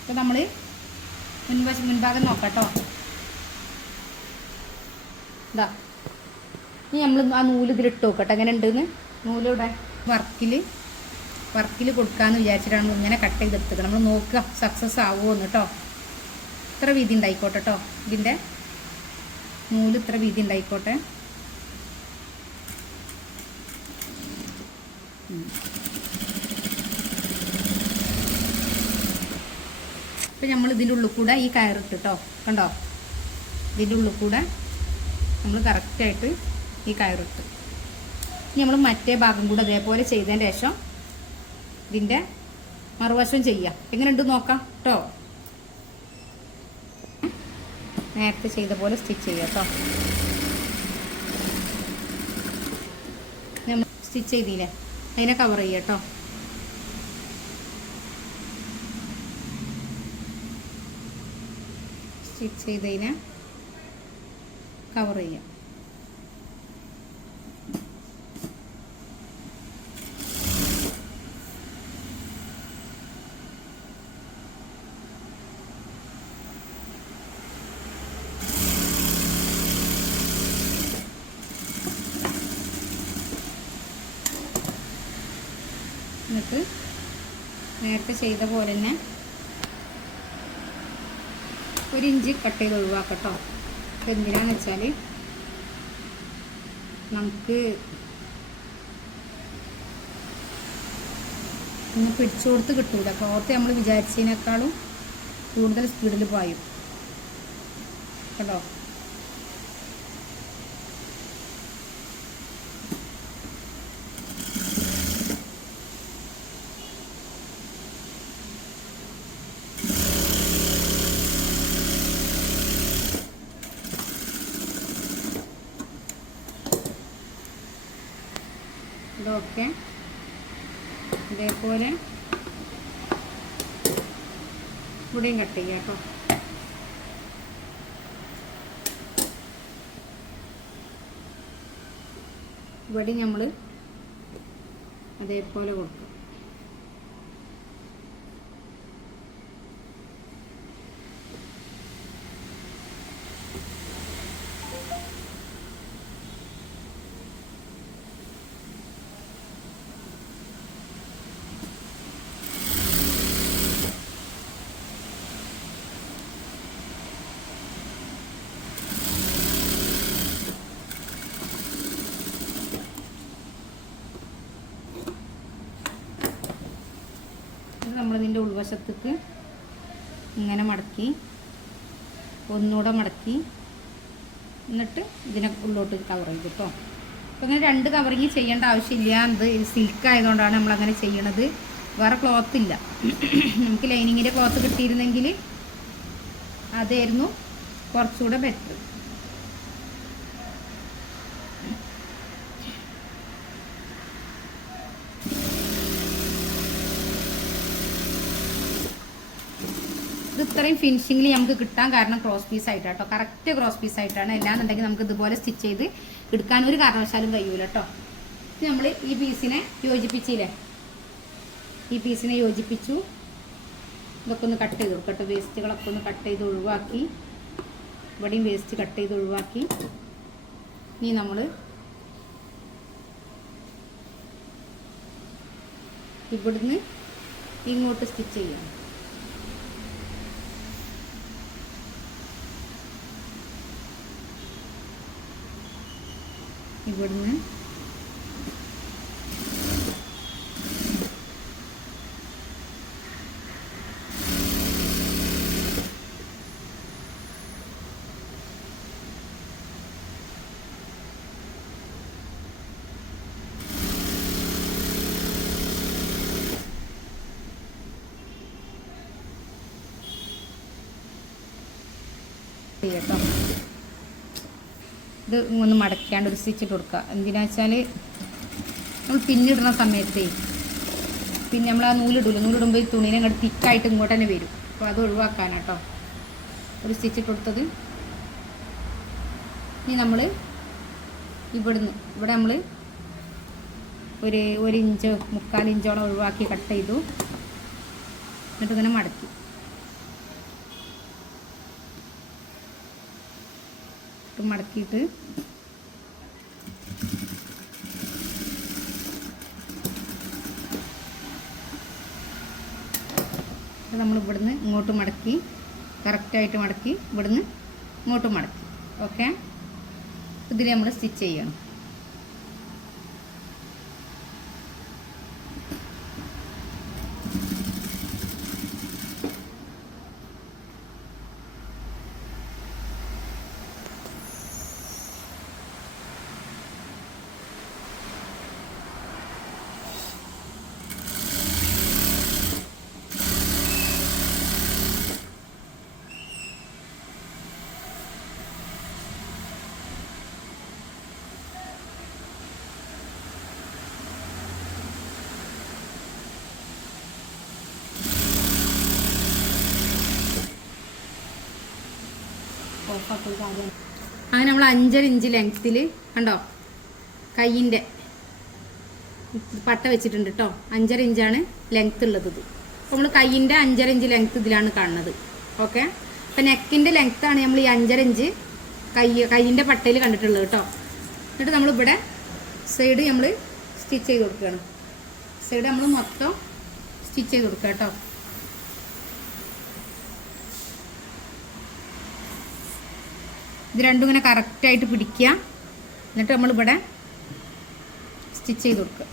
അപ്പോൾ നമ്മൾ മുൻഭാഗം നോക്കാം കേട്ടോ. ഇതാ ഇനി നമ്മൾ ആ നൂല് ഇതിലിട്ട് നോക്കട്ടെ എങ്ങനെ ഉണ്ടെന്ന്. നൂലിവിടെ വർക്കിൽ കൊടുക്കാമെന്ന് വിചാരിച്ചിട്ടാണ് ഇങ്ങനെ കട്ട് ചെയ്തെടുത്തത്. നമ്മൾ നോക്കുക സക്സസ് ആവുമോ എന്ന് കേട്ടോ. ഇത്ര വീതി ഉണ്ടായിക്കോട്ടെ കേട്ടോ. ഇതിൻ്റെ നൂല് ഇത്ര വീതി ഉണ്ടായിക്കോട്ടെ. ഇപ്പം നമ്മൾ ഇതിൻ്റെ ഉള്ളിൽ കൂടെ ഈ കയറിട്ട് കേട്ടോ. കണ്ടോ ഇതിൻ്റെ ഉള്ളിൽ കൂടെ നമ്മൾ കറക്റ്റായിട്ട് ഈ കയറിട്ട് ഇനി നമ്മൾ മറ്റേ ഭാഗം കൂടെ അതേപോലെ ചെയ്തതിന് ശേഷം ഇതിൻ്റെ മറുവശം ചെയ്യാം. എങ്ങനെയുണ്ട് നോക്കാം കേട്ടോ. നേരത്തെ ചെയ്ത പോലെ സ്റ്റിച്ച് ചെയ്യാം കേട്ടോ. നമ്മൾ സ്റ്റിച്ച് ചെയ്തില്ലേ അതിനെ കവർ ചെയ്യാം കേട്ടോ. സ്റ്റിച്ച് ചെയ്തതിനെ കവർ ചെയ്യാം. എന്നിട്ട് നേരത്തെ ചെയ്ത പോലെ തന്നെ 1 ഇഞ്ച് കട്ട് ചെയ്ത് ഒഴിവാക്കട്ടോ. എന്തിനാന്ന് വെച്ചാൽ നമുക്ക് ഒന്ന് പിടിച്ചു കൊടുത്ത് കിട്ടൂല. ക്ലോത്ത് നമ്മൾ വിചാരിച്ചതിനേക്കാളും കൂടുതൽ സ്പീഡിൽ പായും കേട്ടോ. ഇതൊക്കെ ഇതേപോലെ ഇവിടെയും കട്ട് ചെയ്യാം കേട്ടോ. ഇവിടെ നമ്മൾ അതേപോലെ കൊടുക്കും. നമ്മളിതിൻ്റെ ഉൾവശത്തേക്ക് ഇങ്ങനെ മടക്കി ഒന്നുകൂടെ മടക്കി എന്നിട്ട് ഇതിനെ ഉള്ളോട്ട് കവർ ചെയ്ത് കേട്ടോ. അപ്പോൾ ഇങ്ങനെ 2 കവറിങ് ചെയ്യേണ്ട ആവശ്യമില്ല. ഇത് സിൽക്ക് ആയതുകൊണ്ടാണ് നമ്മളങ്ങനെ ചെയ്യണത്. വേറെ ക്ലോത്ത് ഇല്ല. നമുക്ക് ലൈനിങ്ങിൻ്റെ ക്ലോത്ത് കിട്ടിയിരുന്നെങ്കിൽ അതായിരുന്നു കുറച്ചുകൂടെ ബെറ്റർ. ഇത് ഇത്രയും ഫിനിഷിങ്ങിൽ നമുക്ക് കിട്ടാൻ കാരണം ക്രോസ് പീസ് ആയിട്ടാണ് കേട്ടോ. കറക്റ്റ് ക്രോസ് പീസ് ആയിട്ടാണ്. അല്ലാന്നുണ്ടെങ്കിൽ നമുക്ക് ഇതുപോലെ സ്റ്റിച്ച് ചെയ്ത് എടുക്കാൻ ഒരു കാരണവശാലും കഴിയൂല കേട്ടോ. ഇത് നമ്മൾ ഈ പീസിനെ യോജിപ്പിച്ചില്ലേ, ഈ പീസിനെ യോജിപ്പിച്ചു. ഇതൊക്കെ ഒന്ന് കട്ട് ചെയ്ത് കൊടുക്കട്ടെ. വേസ്റ്റുകളൊക്കെ ഒന്ന് കട്ട് ചെയ്ത് ഒഴിവാക്കി, ഇവിടെയും വേസ്റ്റ് കട്ട് ചെയ്ത് ഒഴിവാക്കി. ഇനി നമ്മൾ ഇവിടുന്ന് ഇങ്ങോട്ട് സ്റ്റിച്ച് ചെയ്യാം. ഇവിടുന്ന് കേട്ടോ. ഇത് ഒന്ന് മടക്കാണ്ട് ഒരു സ്റ്റിച്ചിട്ട് കൊടുക്കുക. എന്തിനാ വെച്ചാൽ നമ്മൾ പിന്നിടുന്ന സമയത്ത് പിന്നെ നമ്മൾ ആ നൂലിടുമ്പോൾ ഈ തുണീനെ അങ്ങോട്ട് തിക്കായിട്ട് ഇങ്ങോട്ട് തന്നെ വരും. അപ്പോൾ അത് ഒഴിവാക്കാനാട്ടോ ഒരു സ്റ്റിച്ചിട്ട് കൊടുത്തത്. ഇനി നമ്മൾ ഇവിടെ നമ്മൾ ഒരു 1 ഇഞ്ചോ 3/4 ഇഞ്ചോളം ഒഴിവാക്കി കട്ട് ചെയ്തു. എന്നിട്ട് ഇങ്ങനെ മടക്കി മടക്കിയിട്ട് നമ്മൾ ഇവിടുന്ന് ഇങ്ങോട്ട് മടക്കി കറക്റ്റായിട്ട് മടക്കി ഇവിടുന്ന് ഇങ്ങോട്ട് മടക്കി. ഓക്കെ, ഇതിൽ നമ്മൾ സ്റ്റിച്ച് ചെയ്യണം. അങ്ങനെ നമ്മൾ 5.5 ഇഞ്ച് ലെങ്ത്തിൽ കണ്ടോ കയ്യിൻ്റെ പട്ട വെച്ചിട്ടുണ്ട് കേട്ടോ. 5.5 ഇഞ്ചാണ് ലെങ്ത്ത് ഉള്ളത്. ഇത് അപ്പോൾ നമ്മൾ കയ്യിൻ്റെ 5.5 ഇഞ്ച് ലെങ്ത്ത് ഇതിലാണ് കാണുന്നത്. ഓക്കെ, അപ്പം നെക്കിൻ്റെ ലെങ്ത്താണ് നമ്മൾ ഈ 5.5 ഇഞ്ച് കയ്യിൻ്റെ പട്ടയിൽ കണ്ടിട്ടുള്ളത് കേട്ടോ. എന്നിട്ട് നമ്മളിവിടെ സൈഡ് നമ്മൾ സ്റ്റിച്ച് ചെയ്ത് കൊടുക്കുകയാണ്. സൈഡ് നമ്മൾ മൊത്തം സ്റ്റിച്ച് ചെയ്ത് കൊടുക്കുക കേട്ടോ. ഇത് രണ്ടും ഇങ്ങനെ കറക്റ്റായിട്ട് പിടിക്കുക. എന്നിട്ട് നമ്മളിവിടെ സ്റ്റിച്ച് ചെയ്ത് കൊടുക്കുക.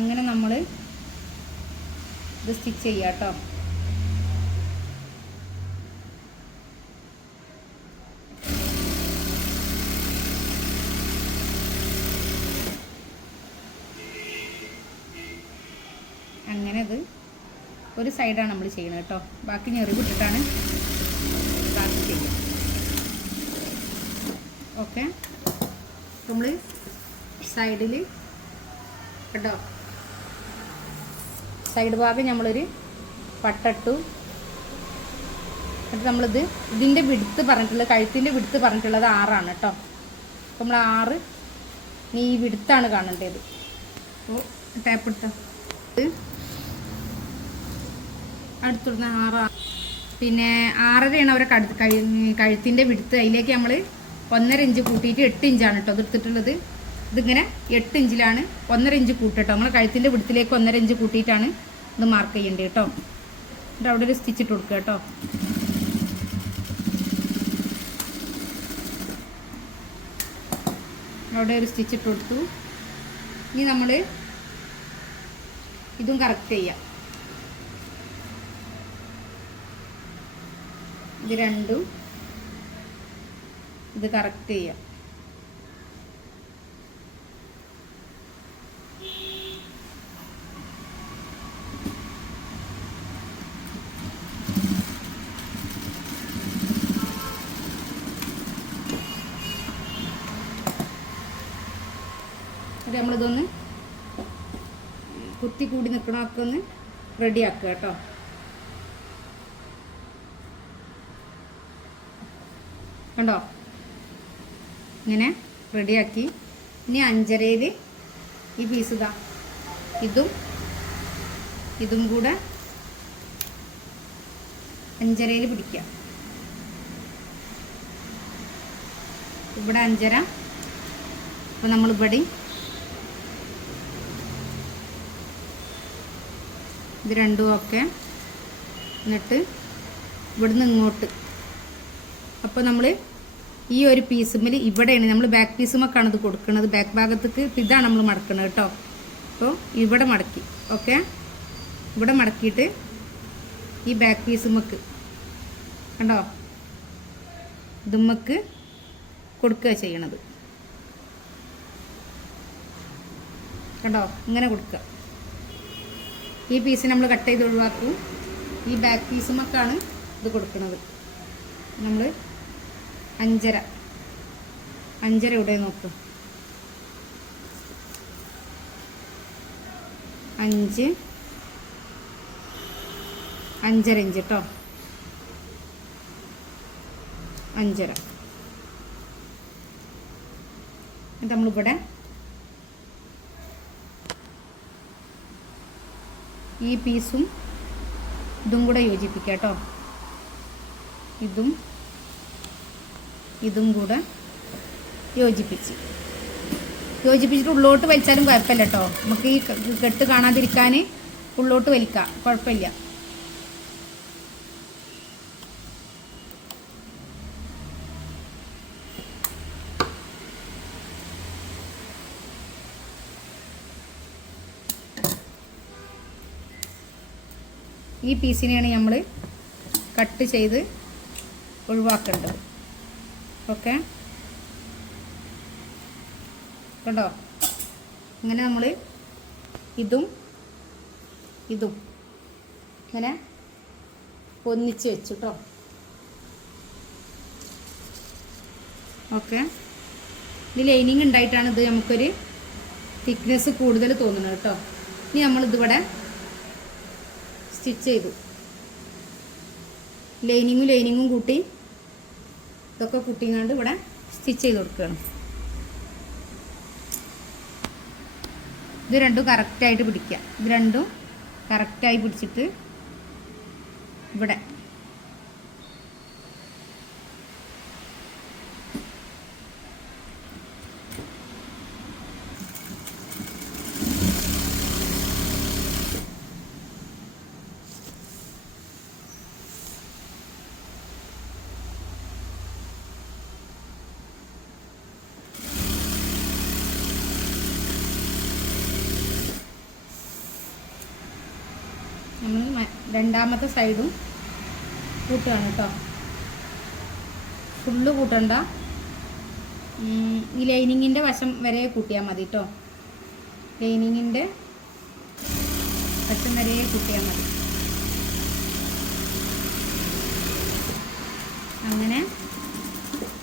അങ്ങനെ നമ്മൾ ഇത് സ്റ്റിച്ച് ചെയ്യുക കേട്ടോ. അങ്ങനെ ഇത് ഒരു സൈഡാണ് നമ്മൾ ചെയ്യുന്നത് കേട്ടോ. ബാക്കി ഞെറിവിട്ടിട്ടാണ് ബാക്കി ചെയ്യുക. ഓക്കെ, നമ്മൾ സൈഡിൽ കേട്ടോ സൈഡ് ഭാഗം നമ്മളൊരു പട്ടിട്ടു. എന്നിട്ട് നമ്മളിത് ഇതിൻ്റെ വിടുത്ത് പറഞ്ഞിട്ടുള്ളത് കഴുത്തിൻ്റെ വിടുത്ത് പറഞ്ഞിട്ടുള്ളത് 6 ആണ് കേട്ടോ. അപ്പോൾ നമ്മൾ 6 ഈ വിടുത്താണ് കാണേണ്ടത്. അപ്പോൾ ടാപ്പ് ഇട്ട അടുത്തുള്ള 6 പിന്നെ 6.5 അവരെ കഴുത്തിൻ്റെ വിടുത്ത്. അതിലേക്ക് നമ്മൾ 1.5 ഇഞ്ച് കൂട്ടിയിട്ട് 8 ഇഞ്ചാണ് കേട്ടോ അത് എടുത്തിട്ടുള്ളത്. ഇതിങ്ങനെ 8 ഇഞ്ചിലാണ് 1.5 ഇഞ്ച് കൂട്ടിട്ടോ. നമ്മൾ കഴുത്തിൻ്റെ വിടുത്തിലേക്ക് 1.5 ഇഞ്ച് കൂട്ടിയിട്ടാണ് ഇത് മാർക്ക് ചെയ്യേണ്ടത് കേട്ടോ. എന്നിട്ട് അവിടെ ഒരു സ്റ്റിച്ച് ഇട്ട് കൊടുക്കുക കേട്ടോ. അവിടെ ഒരു സ്റ്റിച്ച് ഇട്ട് കൊടുത്തു. ഇനി നമ്മൾ ഇതും കറക്റ്റ് ചെയ്യാം. ഇത് രണ്ടും ഇത് കറക്റ്റ് ചെയ്യാം. നമ്മളിതൊന്ന് കുത്തി കൂടി നിൽക്കണമൊക്കെ ഒന്ന് റെഡിയാക്കുക കേട്ടോ. കണ്ടോ ഇങ്ങനെ റെഡിയാക്കി. ഇനി 5.5 ഈ പീസ് ഇതാ ഇതും കൂടെ 5.5 പിടിക്കുക. ഇവിടെ 5.5. അപ്പോൾ നമ്മളിവിടെ ഇത് രണ്ടും ഒക്കെ എന്നിട്ട് ഇവിടുന്ന് ഇങ്ങോട്ട്. അപ്പോൾ നമ്മൾ ഈ ഒരു പീസുമ്മൽ ഇവിടെയാണ് നമ്മൾ ബാക്ക് പീസുമൊക്കെയാണ് ഇത് കൊടുക്കുന്നത്. ബാക്ക് ഭാഗത്തേക്ക് ഇതാണ് നമ്മൾ മടക്കുന്നത് കേട്ടോ. അപ്പോൾ ഇവിടെ മടക്കി. ഓക്കെ, ഇവിടെ മടക്കിയിട്ട് ഈ ബാക്ക് പീസുമ്മക്ക് കണ്ടോ ഇതുമ്മക്ക് കൊടുക്കുക ചെയ്യണത്. കണ്ടോ ഇങ്ങനെ കൊടുക്കുക. ഈ പീസ് നമ്മൾ കട്ട് ചെയ്ത് ഒഴിവാക്കും. ഈ ബാക്ക് പീസുമൊക്കെയാണ് ഇത് കൊടുക്കുന്നത്. നമ്മൾ 5.5 ഇവിടെ നോക്കും. 5.5 ഇഞ്ച് കേട്ടോ. 5.5 എന്നിട്ട് നമ്മളിവിടെ ഈ പീസും ഇതും കൂടെ യോജിപ്പിക്കാം കേട്ടോ. ഇതും കൂടെ യോജിപ്പിച്ചിട്ട് ഉള്ളോട്ട് വലിച്ചാലും കുഴപ്പമില്ല കേട്ടോ. നമുക്ക് ഈ കെട്ട് കാണാതിരിക്കാൻ ഉള്ളോട്ട് വലിക്കാം, കുഴപ്പമില്ല. ഈ പീസിനെയാണ് നമ്മൾ കട്ട് ചെയ്ത് ഒഴിവാക്കേണ്ടത്. ഓക്കെ, കണ്ടോ ഇങ്ങനെ നമ്മൾ ഇതും ഇങ്ങനെ ഒന്നിച്ച് വെച്ചു കേട്ടോ. ഓക്കെ, ഇത് ലൈനിങ് ഉണ്ടായിട്ടാണ് ഇത് നമുക്കൊരു തിക്നെസ് കൂടുതൽ തോന്നുന്നത് കേട്ടോ. ഇനി നമ്മളിതിവിടെ സ്റ്റിച്ച് ചെയ്തു. ലൈനിങ്ങും കൂട്ടി ഇതൊക്കെ കൂട്ടിങ്ങാണ്ട് ഇവിടെ സ്റ്റിച്ച് ചെയ്ത് കൊടുക്കുകയാണ്. ഇത് രണ്ടും കറക്റ്റായിട്ട് പിടിക്കുക. ഇത് രണ്ടും കറക്റ്റായി പിടിച്ചിട്ട് ഇവിടെ നമ്മൾ രണ്ടാമത്തെ സൈഡും കൂട്ടുകയാണ് കേട്ടോ. ഫുള്ള് കൂട്ടണ്ട, ഈ ലൈനിങ്ങിൻ്റെ വശം വരെ കൂട്ടിയാൽ മതി കേട്ടോ. ലൈനിങ്ങിൻ്റെ വശം വരെ കൂട്ടിയാൽ മതി. അങ്ങനെ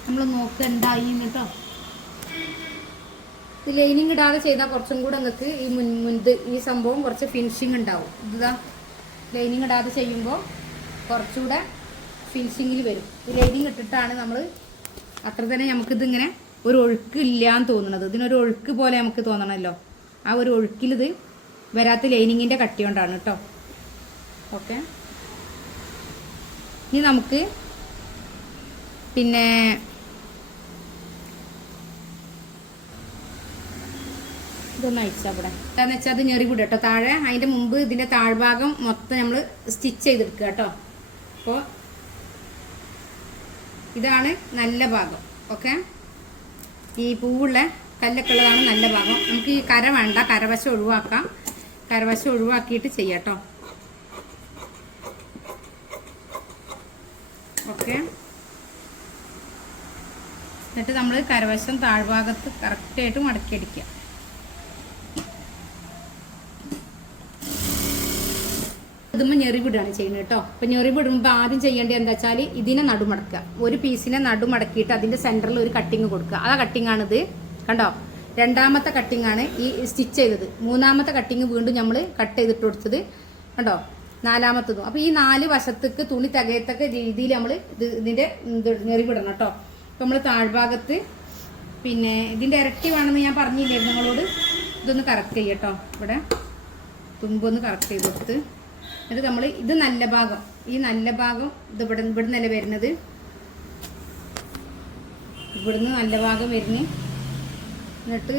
നമ്മൾ നോക്കുക എന്തായി കേട്ടോ. ലൈനിങ് ഇടാതെ ചെയ്താൽ കുറച്ചും കൂടെ നിങ്ങൾക്ക് ഈ ഈ സംഭവം കുറച്ച് ഫിനിഷിങ് ഉണ്ടാവും. ഇതാ ലൈനിങ് ഇടാതെ ചെയ്യുമ്പോൾ കുറച്ചുകൂടെ ഫിനിഷിങ്ങിൽ വരും. ഈ ലൈനിങ് ഇട്ടിട്ടാണ് നമ്മൾ അത്ര തന്നെ നമുക്കിതിങ്ങനെ ഒരു ഒഴുക്ക് ഇല്ലാന്ന് തോന്നുന്നത്. ഇതിനൊരു ഒഴുക്ക് പോലെ നമുക്ക് തോന്നണമല്ലോ. ആ ഒരു ഒഴുക്കിലിത് വരാത്ത ലൈനിങ്ങിൻ്റെ കട്ടി കൊണ്ടാണ് കേട്ടോ. ഓക്കെ, ഇനി നമുക്ക് പിന്നെ ഇതൊന്ന് അയച്ചാൽ ഇവിടെ എന്താണെന്ന് വെച്ചാൽ അത് ഞെറി വിടും കേട്ടോ താഴെ. അതിൻ്റെ മുമ്പ് ഇതിൻ്റെ താഴ്ഭാഗം മൊത്തം നമ്മൾ സ്റ്റിച്ച് ചെയ്തെടുക്കുക കേട്ടോ. അപ്പോൾ ഇതാണ് നല്ല ഭാഗം. ഓക്കെ, ഈ പൂവുള്ള കല്ലൊക്കെ ഉള്ളതാണ് നല്ല ഭാഗം. നമുക്ക് ഈ കര വേണ്ട, കരവശം ഒഴിവാക്കാം. കരവശം ഒഴിവാക്കിയിട്ട് ചെയ്യാം കേട്ടോ. ഓക്കെ, എന്നിട്ട് നമ്മൾ കരവശം താഴ്ഭാഗത്ത് കറക്റ്റായിട്ട് മടക്കിയടിക്കുക. ഇതുമ്പോൾ ഞെറിവിടുകയാണ് ചെയ്യുന്നത് കേട്ടോ. അപ്പോൾ ഞെറിവിടുമ്പോൾ ആദ്യം ചെയ്യേണ്ടത് എന്താ വെച്ചാൽ ഇതിനെ നടുമടക്കുക. ഒരു പീസിനെ നടുമടക്കിയിട്ട് അതിൻ്റെ സെൻറ്ററിൽ ഒരു കട്ടിങ് കൊടുക്കുക. ആ കട്ടിങ്ങാണിത് കണ്ടോ. രണ്ടാമത്തെ കട്ടിങ്ങാണ് ഈ സ്റ്റിച്ച് ചെയ്തത്. മൂന്നാമത്തെ കട്ടിങ് വീണ്ടും നമ്മൾ കട്ട് ചെയ്തിട്ട് കൊടുത്തത് കണ്ടോ. നാലാമത്തതും. അപ്പോൾ ഈ 4 വശത്തേക്ക് തുണി തികയത്തക്ക രീതിയിൽ നമ്മൾ ഇതിൻ്റെ ഞെറിവിടണം കേട്ടോ. അപ്പോൾ നമ്മൾ താഴ്ഭാഗത്ത് പിന്നെ ഇതിൻ്റെ ഇരട്ടി വേണമെന്ന് ഞാൻ പറഞ്ഞില്ലായിരുന്നു നിങ്ങളോട്. ഇതൊന്ന് കറക്റ്റ് ചെയ്യട്ടോ. ഇവിടെ തുമ്പൊന്ന് കറക്റ്റ് ചെയ്ത് കൊടുത്ത് എന്നിട്ട് നമ്മൾ ഇത് നല്ല ഭാഗം, ഈ നല്ല ഭാഗം ഇത് ഇവിടുന്നല്ല വരുന്നത്. ഇവിടുന്ന് നല്ല ഭാഗം വരുന്നു. എന്നിട്ട്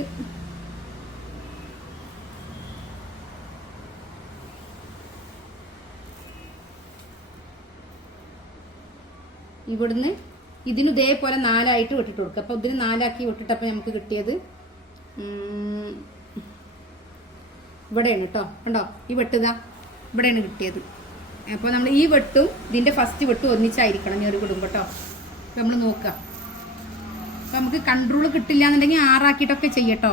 ഇവിടുന്ന് ഇതിന് ഇതേപോലെ 4ആയിട്ട് വെട്ടിട്ട് കൊടുക്കുക. അപ്പോൾ ഇതിന് 4ആക്കി വെട്ടിട്ടപ്പോൾ നമുക്ക് കിട്ടിയത് ഇവിടെയാണ് കേട്ടോ. കണ്ടോ, ഈ വെട്ടുതാ ഇവിടെയാണ് കിട്ടിയത്. അപ്പോൾ നമ്മൾ ഈ വെട്ടും ഇതിൻ്റെ ഫസ്റ്റ് വെട്ടും ഒന്നിച്ചായിരിക്കണം ഞെറി വിടുമ്പോൾ കേട്ടോ. അപ്പോൾ നമ്മൾ നോക്കുക. അപ്പോൾ നമുക്ക് കൺട്രോൾ കിട്ടില്ല എന്നുണ്ടെങ്കിൽ 6ആക്കിയിട്ടൊക്കെ ചെയ്യട്ടോ.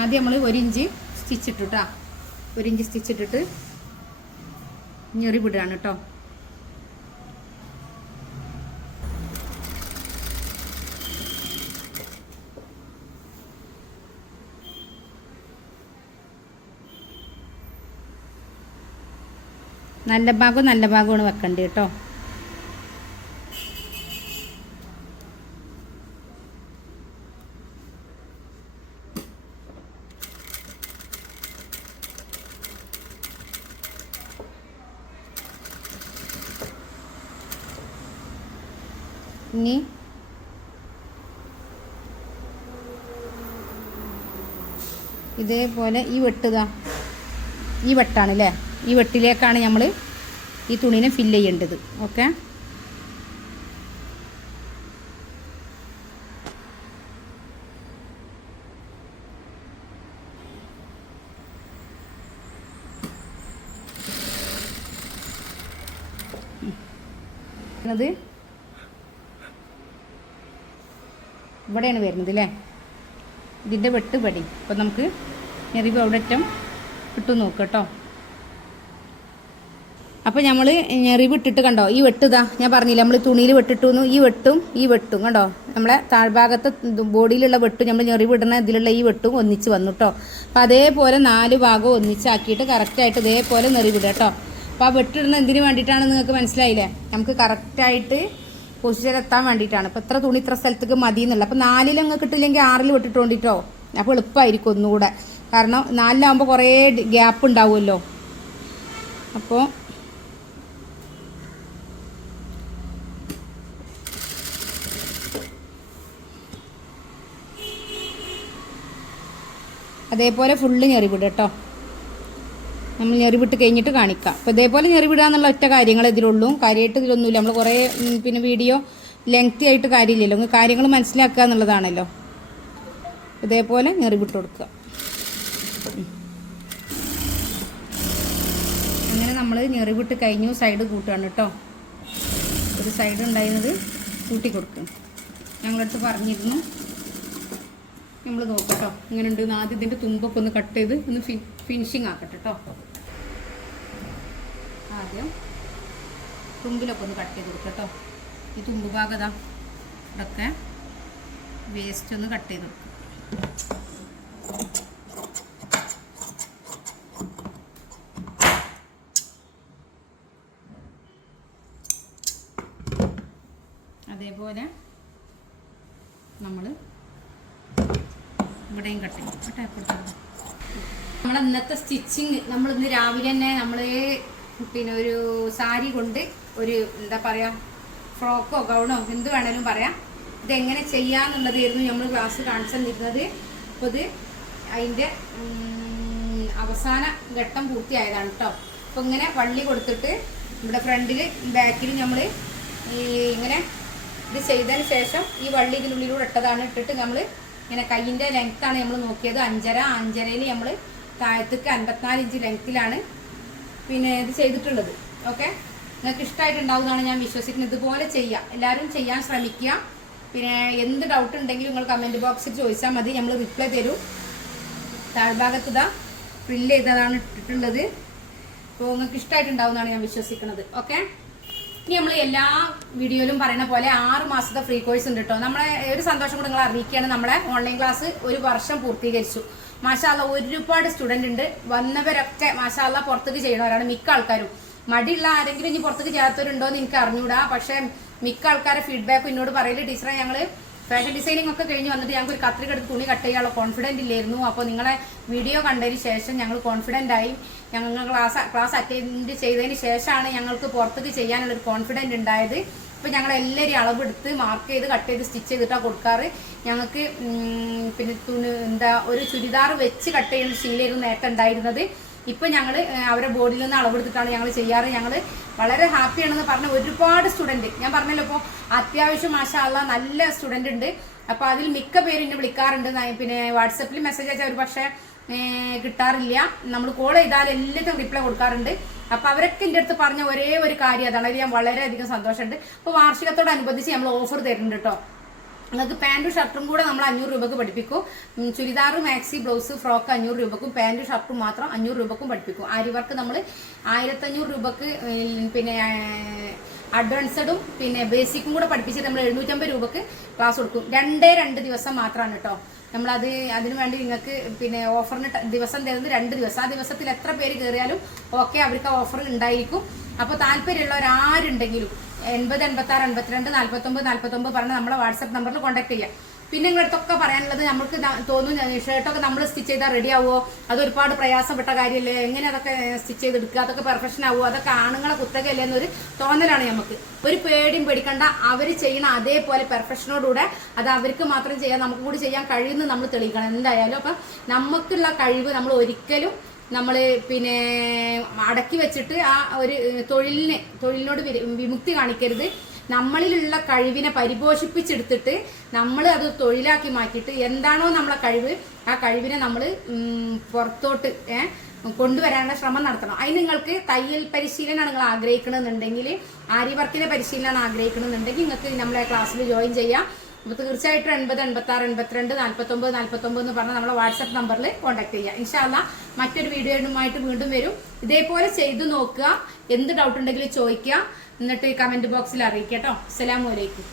ആദ്യം നമ്മൾ 1 ഇഞ്ച് സ്റ്റിച്ച് ഇട്ടിട്ടാ, 1 ഇഞ്ച് സ്റ്റിച്ച് ഇട്ടിട്ട് ഞെറി വിടുകയാണ് കേട്ടോ. നല്ല ഭാഗമാണ് വെക്കേണ്ടത് കേട്ടോ. ഇനി ഇതേപോലെ ഈ വെട്ടുക, ഈ വെട്ടാണ് അല്ലേ. ഈ വെട്ടിലേക്കാണ് നമ്മൾ ഈ തുണീനെ ഫില്ല് ചെയ്യേണ്ടത്. ഓക്കെ, അത് ഇവിടെയാണ് വരുന്നത് അല്ലേ. ഇതിൻ്റെ വെട്ട് പടി. അപ്പം നമുക്ക് ഞെറിവ് അവിടെ അറ്റം ഇട്ട് നോക്കാം കേട്ടോ. അപ്പോൾ നമ്മൾ ഞെറിവ് ഇട്ടിട്ട് കണ്ടോ, ഈ വെട്ടുതാ ഞാൻ പറഞ്ഞില്ല നമ്മൾ തുണിയിൽ വെട്ടിട്ടു. ഈ വെട്ടും കണ്ടോ, നമ്മളെ താഴ്ഭാഗത്ത് ബോഡിയിലുള്ള വെട്ടും നമ്മൾ ഞെറിവ് ഇടുന്ന ഇതിലുള്ള ഈ വെട്ടും ഒന്നിച്ച് വന്നു കേട്ടോ. അപ്പോൾ അതേപോലെ 4 ഭാഗവും ഒന്നിച്ചാക്കിയിട്ട് കറക്റ്റായിട്ട് ഇതേപോലെ ഞെറിവിടുക കേട്ടോ. അപ്പോൾ ആ വെട്ടിടുന്ന എന്തിനു വേണ്ടിയിട്ടാണെന്ന് നിങ്ങൾക്ക് മനസ്സിലായില്ലേ. നമുക്ക് കറക്റ്റായിട്ട് പൊസിഷൻ എത്താൻ വേണ്ടിയിട്ടാണ്. അപ്പോൾ ഇത്ര തുണി ഇത്ര സ്ഥലത്തേക്ക് മതി എന്നുള്ള. അപ്പോൾ 4 നിങ്ങൾക്ക് കിട്ടില്ലെങ്കിൽ 6 വെട്ടിട്ട് കൊണ്ടിട്ടോ. അപ്പോൾ എളുപ്പമായിരിക്കും ഒന്നുകൂടെ. കാരണം 4 കുറേ ഗ്യാപ്പ് ഉണ്ടാവുമല്ലോ. അപ്പോൾ അതേപോലെ ഫുള്ള് ഞെറിവിടുക കേട്ടോ. നമ്മൾ ഞെറിവിട്ട് കഴിഞ്ഞിട്ട് കാണിക്കാം. അപ്പോൾ ഇതേപോലെ ഞെറിവിടുക എന്നുള്ള ഒറ്റ കാര്യങ്ങൾ ഇതിലുള്ളൂ. കാര്യമായിട്ട് ഇതിലൊന്നുമില്ല. നമ്മൾ കുറേ പിന്നെ വീഡിയോ ലെങ്തി ആയിട്ട് കാര്യമില്ലല്ലോ. കാര്യങ്ങൾ മനസ്സിലാക്കുക എന്നുള്ളതാണല്ലോ. ഇതേപോലെ ഞെറിവിട്ട് കൊടുക്കുക. അങ്ങനെ നമ്മൾ ഞെറിവിട്ട് കഴിഞ്ഞു. സൈഡ് കൂട്ടുകയാണ് കേട്ടോ. ഒരു സൈഡ് ഉണ്ടായിരുന്നത് കൂട്ടി കൊടുക്കും. ഞങ്ങളടുത്ത് പറഞ്ഞിരുന്നു. നമ്മൾ നോക്കട്ടോ ഇങ്ങനെ ഉണ്ട്. ആദ്യം ഇതിൻ്റെ തുമ്പൊക്കെ ഒന്ന് കട്ട് ചെയ്ത് ഒന്ന് ഫിനിഷിങ് ആക്കട്ടെ കേട്ടോ. ആദ്യം തുമ്പിലൊക്കെ ഒന്ന് കട്ട് ചെയ്ത് കൊടുക്കട്ടോ. ഈ തുമ്പ് ഭാഗതാ ഇതൊക്കെ വേസ്റ്റ് ഒന്ന് കട്ട് ചെയ്ത് കൊടുക്കും. അതേപോലെ നമ്മൾ ഇവിടെയും കട്ട് ചെയ്യും. നമ്മളെ ഇന്നത്തെ സ്റ്റിച്ചിങ് നമ്മൾ ഇന്ന് രാവിലെ തന്നെ നമ്മൾ പിന്നെ ഒരു സാരി കൊണ്ട് ഒരു എന്താ പറയുക ഫ്രോക്കോ ഗൗണോ എന്ത് വേണേലും പറയാം, ഇതെങ്ങനെ ചെയ്യാന്നുള്ളതായിരുന്നു നമ്മൾ ക്ലാസ് കാണിച്ചു തന്നിരുന്നത്. അപ്പോൾ ഇത് അതിൻ്റെ അവസാന ഘട്ടം പൂർത്തിയായതാണ് കേട്ടോ. അപ്പോൾ ഇങ്ങനെ വള്ളി കൊടുത്തിട്ട് ഇവിടെ ഫ്രണ്ടിൽ ബാക്കിൽ നമ്മൾ ഇങ്ങനെ ഇത് ചെയ്തതിന് ശേഷം ഈ വള്ളി ഇതിനുള്ളിലൂടെ ഇട്ടതാണ്. ഇട്ടിട്ട് നമ്മൾ ഇങ്ങനെ കയ്യിൻ്റെ ലെങ്ത്താണ് നമ്മൾ നോക്കിയത് 5.5 നമ്മൾ താഴത്തേക്ക് 54 ഇഞ്ച് ലെങ്ത്തിലാണ് പിന്നെ ഇത് ചെയ്തിട്ടുള്ളത്. ഓക്കെ, നിങ്ങൾക്ക് ഇഷ്ടമായിട്ടുണ്ടാവുന്നതാണ് ഞാൻ വിശ്വസിക്കുന്നത്. ഇതുപോലെ ചെയ്യുക, എല്ലാവരും ചെയ്യാൻ ശ്രമിക്കുക. പിന്നെ എന്ത് ഡൗട്ട് ഉണ്ടെങ്കിലും നിങ്ങൾ കമൻറ്റ് ബോക്സിൽ ചോദിച്ചാൽ മതി, നമ്മൾ റിപ്ലൈ തരും. താഴ്ഭാഗത്ത് ഇതാ ഫ്രില്ല് ചെയ്തതാണ് ഇട്ടിട്ടുള്ളത്. അപ്പോൾ നിങ്ങൾക്ക് ഇഷ്ടമായിട്ടുണ്ടാവുന്നതാണ് ഞാൻ വിശ്വസിക്കുന്നത്. ഓക്കെ, ഇനി നമ്മൾ എല്ലാ വീഡിയോയിലും പറയുന്ന പോലെ 6 മാസത്തെ ഫ്രീ കോഴ്സ് ഉണ്ട് കേട്ടോ. നമ്മളെ ഒരു സന്തോഷം കൂടെ നിങ്ങൾ അറിയിക്കുകയാണ്, നമ്മളെ ഓൺലൈൻ ക്ലാസ് 1 വർഷം പൂർത്തീകരിച്ചു. മാഷാല്ല ഒരുപാട് സ്റ്റുഡൻ്റ് ഉണ്ട്. വന്നവരൊക്കെ മാഷാല്ല പുറത്തേക്ക് ചെയ്യണവരാണ് മിക്ക ആൾക്കാരും. മടിയുള്ള ആരെങ്കിലും ഇനി പുറത്തേക്ക് ചേർത്തവരുണ്ടോ എന്ന് എനിക്ക് അറിഞ്ഞൂടാ. പക്ഷേ മിക്ക ആൾക്കാരെ ഫീഡ്ബാക്ക് എന്നോട് പറയല്, ടീച്ചറെ ഞങ്ങൾ ഫാഷൻ ഡിസൈനിങ് ഒക്കെ കഴിഞ്ഞ് വന്നിട്ട് ഞങ്ങൾക്ക് ഒരു കത്രിക എടുത്ത് തുണി കട്ട് ചെയ്യാനുള്ള കോൺഫിഡൻറ്റ് ഇല്ലായിരുന്നു. അപ്പോൾ നിങ്ങളെ വീഡിയോ കണ്ടതിന് ശേഷം ഞങ്ങൾ കോൺഫിഡൻ്റ് ആയി. ഞങ്ങൾ ക്ലാസ് അറ്റൻഡ് ചെയ്തതിന് ശേഷമാണ് ഞങ്ങൾക്ക് പുറത്തേക്ക് ചെയ്യാനുള്ളൊരു കോൺഫിഡൻറ്റ് ഉണ്ടായത്. അപ്പോൾ ഞങ്ങൾ എല്ലാവരും അളവെടുത്ത് മാർക്ക് ചെയ്ത് കട്ട് ചെയ്ത് സ്റ്റിച്ച് ചെയ്തിട്ടാണ് കൊടുക്കാറ്. ഞങ്ങൾക്ക് പിന്നെ ഒരു ചുരിദാർ വെച്ച് കട്ട് ചെയ്യുന്ന ശീലമായിരുന്നു നേരത്തെ ഉണ്ടായിരുന്നത്. ഇപ്പം ഞങ്ങൾ അവരുടെ ബോഡിയിൽ നിന്ന് അളവെടുത്തിട്ടാണ് ഞങ്ങൾ ചെയ്യാറ്. ഞങ്ങൾ വളരെ ഹാപ്പിയാണെന്ന് പറഞ്ഞ ഒരുപാട് സ്റ്റുഡൻറ്റ്, ഞാൻ പറഞ്ഞല്ലോ ഇപ്പോൾ അത്യാവശ്യം മാഷാള്ള നല്ല സ്റ്റുഡൻ്റ് ഉണ്ട്. അപ്പോൾ അതിൽ മിക്ക പേരും എന്നെ വിളിക്കാറുണ്ട്. പിന്നെ വാട്സപ്പിൽ മെസ്സേജ് അയച്ചാൽ ഒരു പക്ഷേ കിട്ടാറില്ല. നമ്മൾ കോൾ ചെയ്താൽ എല്ലാത്തിനും റിപ്ലൈ കൊടുക്കാറുണ്ട്. അപ്പോൾ അവരൊക്കെ എൻ്റെ അടുത്ത് പറഞ്ഞ ഒരേ ഒരു കാര്യം അതാണ്. അതിൽ ഞാൻ വളരെയധികം സന്തോഷമുണ്ട്. അപ്പോൾ വാർഷികത്തോടനുബന്ധിച്ച് നമ്മൾ ഓഫർ തരുന്നുണ്ട് കേട്ടോ. നിങ്ങൾക്ക് പാൻറ്റും ഷർട്ടും കൂടെ നമ്മൾ 500 രൂപക്ക് പഠിപ്പിക്കും. ചുരിദാർ, മാക്സി, ബ്ലൗസ്, ഫ്രോക്ക് 500 രൂപക്കും, പാൻറ്റും ഷർട്ടും മാത്രം 500 രൂപക്കും പഠിപ്പിക്കും. ആരി വർക്ക് നമ്മൾ 1500 രൂപക്ക് പിന്നെ അഡ്വാൻസ്ഡും പിന്നെ ബേസിക്കും കൂടെ പഠിപ്പിച്ചിട്ട് നമ്മൾ 750 രൂപക്ക് ക്ലാസ് കൊടുക്കും. 2 ദിവസം മാത്രമാണ് കേട്ടോ. നമ്മളത് അതിനു വേണ്ടി നിങ്ങൾക്ക് പിന്നെ ഓഫറിന് ദിവസം തരുന്നത് 2 ദിവസം. ആ ദിവസത്തിൽ എത്ര പേര് കയറിയാലും ഓക്കെ, അവർക്ക് ഓഫർ ഉണ്ടായിരിക്കും. അപ്പോൾ താല്പര്യമുള്ളവരാരുണ്ടെങ്കിലും 80 86 82 49 49 പറഞ്ഞ് നമ്മളെ വാട്സപ്പ് നമ്പറിൽ കോൺടാക്ട് ചെയ്യാം. പിന്നെ നിങ്ങളടുത്തൊക്കെ പറയാനുള്ളത്, നമുക്ക് തോന്നുന്നു ഷർട്ടൊക്കെ നമ്മൾ സ്റ്റിച്ച് ചെയ്താൽ റെഡി ആവുമോ, അതൊരുപാട് പ്രയാസപ്പെട്ട കാര്യമല്ലേ, എങ്ങനെ അതൊക്കെ സ്റ്റിച്ച് ചെയ്തെടുക്കുക, അതൊക്കെ പെർഫെക്ഷൻ ആവുമോ, അതൊക്കെ ആണുങ്ങളെ കുത്തകയല്ലേ എന്നൊരു തോന്നലാണ് നമുക്ക്. ഒരു പേടിയും പേടിക്കണ്ട, അവർ ചെയ്യണം അതേപോലെ പെർഫെക്ഷനോടുകൂടെ അത് അവർക്ക് മാത്രം ചെയ്യാൻ നമുക്ക് കൂടി ചെയ്യാൻ കഴിയുമെന്ന് നമ്മൾ തെളിയിക്കണം എന്തായാലും. അപ്പം നമുക്കുള്ള കഴിവ് നമ്മൾ ഒരിക്കലും നമ്മൾ പിന്നെ അടക്കി വെച്ചിട്ട് ആ ഒരു തൊഴിലിനോട് വിമുക്തി കാണിക്കരുത്. നമ്മളിലുള്ള കഴിവിനെ പരിപോഷിപ്പിച്ചെടുത്തിട്ട് നമ്മൾ അത് തൊഴിലാക്കി മാറ്റിയിട്ട് എന്താണോ നമ്മളെ കഴിവ്, ആ കഴിവിനെ നമ്മൾ പുറത്തോട്ട് കൊണ്ടുവരാനുള്ള ശ്രമം നടത്തണം. അതിന് നിങ്ങൾക്ക് തയ്യൽ പരിശീലനമാണ് നിങ്ങൾ ആഗ്രഹിക്കണമെന്നുണ്ടെങ്കിൽ, ആരി വർക്കിന്റെ പരിശീലനമാണ് ആഗ്രഹിക്കണമെന്നുണ്ടെങ്കിൽ നിങ്ങൾക്ക് നമ്മളെ ക്ലാസ്സിൽ ജോയിൻ ചെയ്യാം. അപ്പോൾ തീർച്ചയായിട്ടും 80 86 82 49 49 എന്ന് പറഞ്ഞാൽ നമ്മളെ വാട്സപ്പ് നമ്പറിൽ കോൺടാക്ട് ചെയ്യുക. ഇൻഷാ അല്ലാഹ് മറ്റൊരു വീഡിയോയുമായിട്ട് വീണ്ടും വരും. ഇതേപോലെ ചെയ്തു നോക്കുക. എന്ത് ഡൗട്ട് ഉണ്ടെങ്കിലും ചോദിക്കുക, എന്നിട്ട് കമൻറ്റ് ബോക്സിൽ അറിയിക്കുക കേട്ടോ. അസ്സലാമു അലൈക്കും.